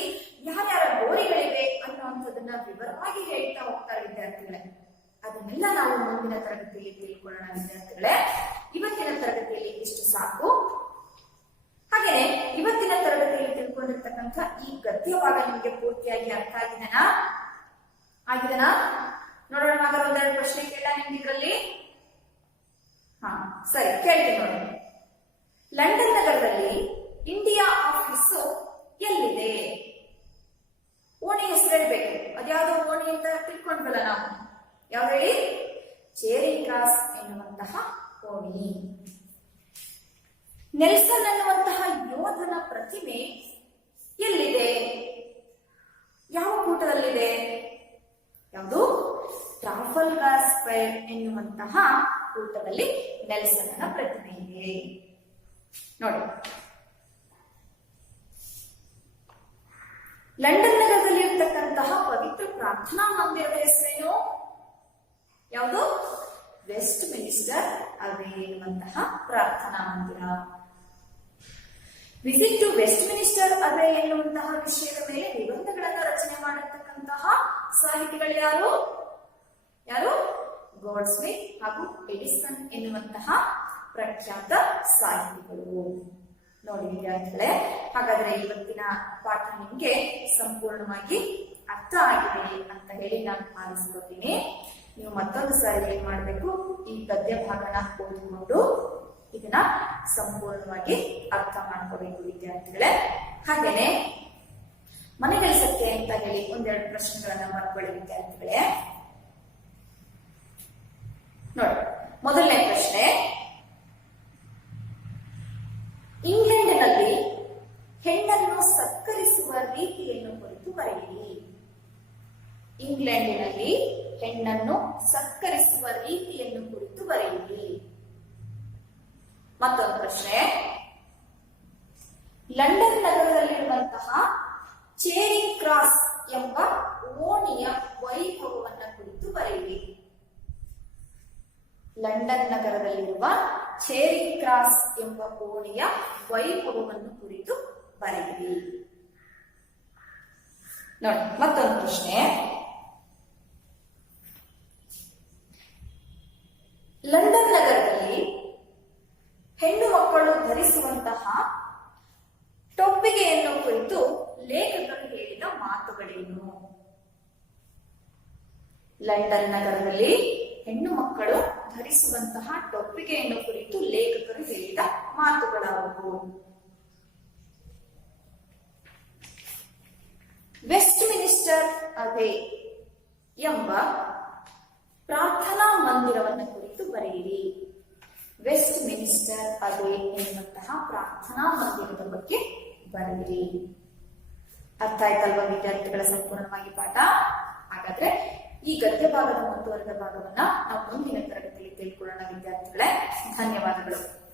ಯಾರ್ಯಾರ ಗೋರಿಗಳಿವೆ ಅನ್ನುವಂಥದ್ದನ್ನ ವಿವರವಾಗಿ ಹೇಳ್ತಾ ಹೋಗ್ತಾರೆ ವಿದ್ಯಾರ್ಥಿಗಳೇ. ಅದನ್ನೆಲ್ಲ ನಾವು ಮುಂದಿನ ತರಗತಿಯಲ್ಲಿ ತಿಳ್ಕೊಳ್ಳೋಣ ವಿದ್ಯಾರ್ಥಿಗಳೇ. ಇವತ್ತಿನ ತರಗತಿಯಲ್ಲಿ ಇಷ್ಟು ಸಾಕು. ಹಾಗೆ ಇವತ್ತಿನ ತರಗತಿಯಲ್ಲಿ ತಿಳ್ಕೊಂಡಿರ್ತಕ್ಕಂಥ ಈ ಗದ್ಯವಾಗ ನಿಮಗೆ ಪೂರ್ತಿಯಾಗಿ ಅರ್ಥ ಆಗಿದನಾ? ನೋಡೋಣ. ಹಾಗಾದ್ರೆ ಒಂದೆರಡು ಪ್ರಶ್ನೆ ಕೇಳ ನಿಮ್ಗೆ ಇದರಲ್ಲಿ. ಸರಿ, ಕೇಳ್ತೀನಿ ನೋಡಿ. ಲಂಡನ್ ನಗರದಲ್ಲಿ ಇಂಡಿಯಾ ಆಫೀಸು ಎಲ್ಲಿದೆ? ಓಣಿ ಹೆಸರು ಹೇಳ್ಬೇಕು. ಅದ್ಯಾವುದೋ ಓಣಿ ಅಂತ ತಿಳ್ಕೊಂಡ್ವಲ್ಲ ನಾವು. ಯಾವ್ದು ಹೇಳಿ? ಚೇರಿಂಗ್ ಕ್ರಾಸ್ ಎನ್ನುವಂತಹ ಓಣಿ. ನೆಲ್ಸನ್ ಎನ್ನುವಂತಹ ಯೋಧನ ಪ್ರತಿಮೆ ಎಲ್ಲಿದೆ? ಯಾವ ಕೂಟದಲ್ಲಿದೆ? ಯಾವುದು? ಟ್ರಾಫಲ್ಗರ್ ಸ್ಕ್ವೇರ್ ಎನ್ನುವಂತಹ ಕೂಟದಲ್ಲಿ ನೆಲ್ಸನ್ನ ಪ್ರತಿಮೆ ಇದೆ ನೋಡಿ. ಲಂಡನ್ ನಗರದಲ್ಲಿ ಇರ್ತಕ್ಕಂತಹ ಪವಿತ್ರ ಪ್ರಾರ್ಥನಾ ಮಂದಿರದ ಹೆಸರೇನು? ಯಾವುದು? ವೆಸ್ಟ್ ಮಿನಿಸ್ಟರ್ ಅಬೆ ಎನ್ನುವಂತಹ ಪ್ರಾರ್ಥನಾ ಮಂದಿರ. Visit to Westminster Abbey ಎನ್ನುವಂತಹ ವಿಷಯದ ಮೇಲೆ ನಿಬಂಧಗಳನ್ನ ರಚನೆ ಮಾಡಿರ್ತಕ್ಕಂತಹ ಸಾಹಿತಿಗಳು ಯಾರು? ಗೋಲ್ಡ್ ಸ್ಮಿತ್ ಹಾಗೂ ಎಡಿಸನ್ ಎನ್ನುವಂತಹ ಪ್ರಖ್ಯಾತ ಸಾಹಿತಿಗಳು ನೋಡಿ ವಿದ್ಯಾರ್ಥಿಗಳೇ. ಹಾಗಾದ್ರೆ ಇವತ್ತಿನ ಪಾಠ ನಿಮ್ಗೆ ಸಂಪೂರ್ಣವಾಗಿ ಅರ್ಥ ಆಗಿದೆ ಅಂತ ಹೇಳಿ ನಾನು ಭಾವಿಸ್ಕೊತೀನಿ. ನೀವು ಮತ್ತೊಂದು ಸಾರಿ ಏನ್ ಮಾಡ್ಬೇಕು, ಈ ಗದ್ಯ ಭಾಗನ ಓದಿಕೊಂಡು ಇದನ್ನ ಸಂಪೂರ್ಣವಾಗಿ ಅರ್ಥ ಮಾಡ್ಕೋಬೇಕು ವಿದ್ಯಾರ್ಥಿಗಳೇ. ಹಾಗೇನೆ ಮನೆ ಕೆಲಸಕ್ಕೆ ಅಂತ ಹೇಳಿ ಒಂದೆರಡು ಪ್ರಶ್ನೆಗಳನ್ನ ಮಾಡ್ಕೊಳ್ಳಿ ವಿದ್ಯಾರ್ಥಿಗಳೇ. ನೋಡಿ, ಮೊದಲನೇ ಪ್ರಶ್ನೆ, ಇಂಗ್ಲೆಂಡಿನಲ್ಲಿ ಹೆಣ್ಣನ್ನು ಸತ್ಕರಿಸುವ ರೀತಿಯನ್ನು ಕುರಿತು ಬರೆಯಿರಿ. ಇಂಗ್ಲೆಂಡಿನಲ್ಲಿ ಹೆಣ್ಣನ್ನು ಸತ್ಕರಿಸುವ ರೀತಿಯನ್ನು ಕುರಿತು ಬರೆಯಿರಿ. ಮತ್ತೊಂದು ಪ್ರಶ್ನೆ, ಲಂಡನ್ ನಗರದಲ್ಲಿರುವಂತಹ ಚೇರಿಂಗ್ ಕ್ರಾಸ್ ಎಂಬ ಓಣಿಯ ವೈಭವವನ್ನ ಕುರಿತು ಬರೆಯಿರಿ. ಲಂಡನ್ ನಗರದಲ್ಲಿರುವ ಚೇರಿಂಗ್ ಕ್ರಾಸ್ ಎಂಬ ಓಣಿಯ ವೈಭವವನ್ನು ಕುರಿತು ಬರೆಯಿರಿ. ನೋಡಿ ಮತ್ತೊಂದು ಪ್ರಶ್ನೆ. ಲಂಡನ್ ನಗರದಲ್ಲಿ ಹೆಣ್ಣು ಮಕ್ಕಳು ಧರಿಸುವಂತಹ ಟೊಪ್ಪಿಗೆಯನ್ನು ಕುರಿತು ಲೇಖಕರು ಹೇಳಿದ ಮಾತುಗಳೇನು? ಲಂಡನ್ ನಗರದಲ್ಲಿ ಹೆಣ್ಣು ಮಕ್ಕಳು ಧರಿಸುವಂತಹ ಟೊಪ್ಪಿಗೆಯನ್ನು ಕುರಿತು ಲೇಖಕರು ಹೇಳಿದ ಮಾತುಗಳಾವುವು? ವೆಸ್ಟ್ ಮಿನಿಸ್ಟರ್ ಅಬೆ ಎಂಬ ಪ್ರಾರ್ಥನಾ ಮಂದಿರವನ್ನು ಕುರಿತು ಬರೆಯಿರಿ. ವೆಸ್ಟ್ ಮಿನಿಸ್ಟರ್ ಅಬೆ ಎನ್ನುವಂತಹ ಪ್ರಾರ್ಥನಾ ಮಂದಿರದ ಬಗ್ಗೆ ಬರೆಯಿರಿ. ಅರ್ಥ ಆಯ್ತಲ್ವಾ ವಿದ್ಯಾರ್ಥಿಗಳ ಸಂಪೂರ್ಣವಾಗಿ ಪಾಠ? ಹಾಗಾದ್ರೆ ಈ ಗದ್ಯ ಭಾಗದ ಮುಂದುವರೆದ ಭಾಗವನ್ನ ನಾವು ಮುಂದಿನ ತರಗತಿಯಲ್ಲಿ ತಿಳ್ಕೊಳ್ಳೋಣ ವಿದ್ಯಾರ್ಥಿಗಳೇ. ಧನ್ಯವಾದಗಳು.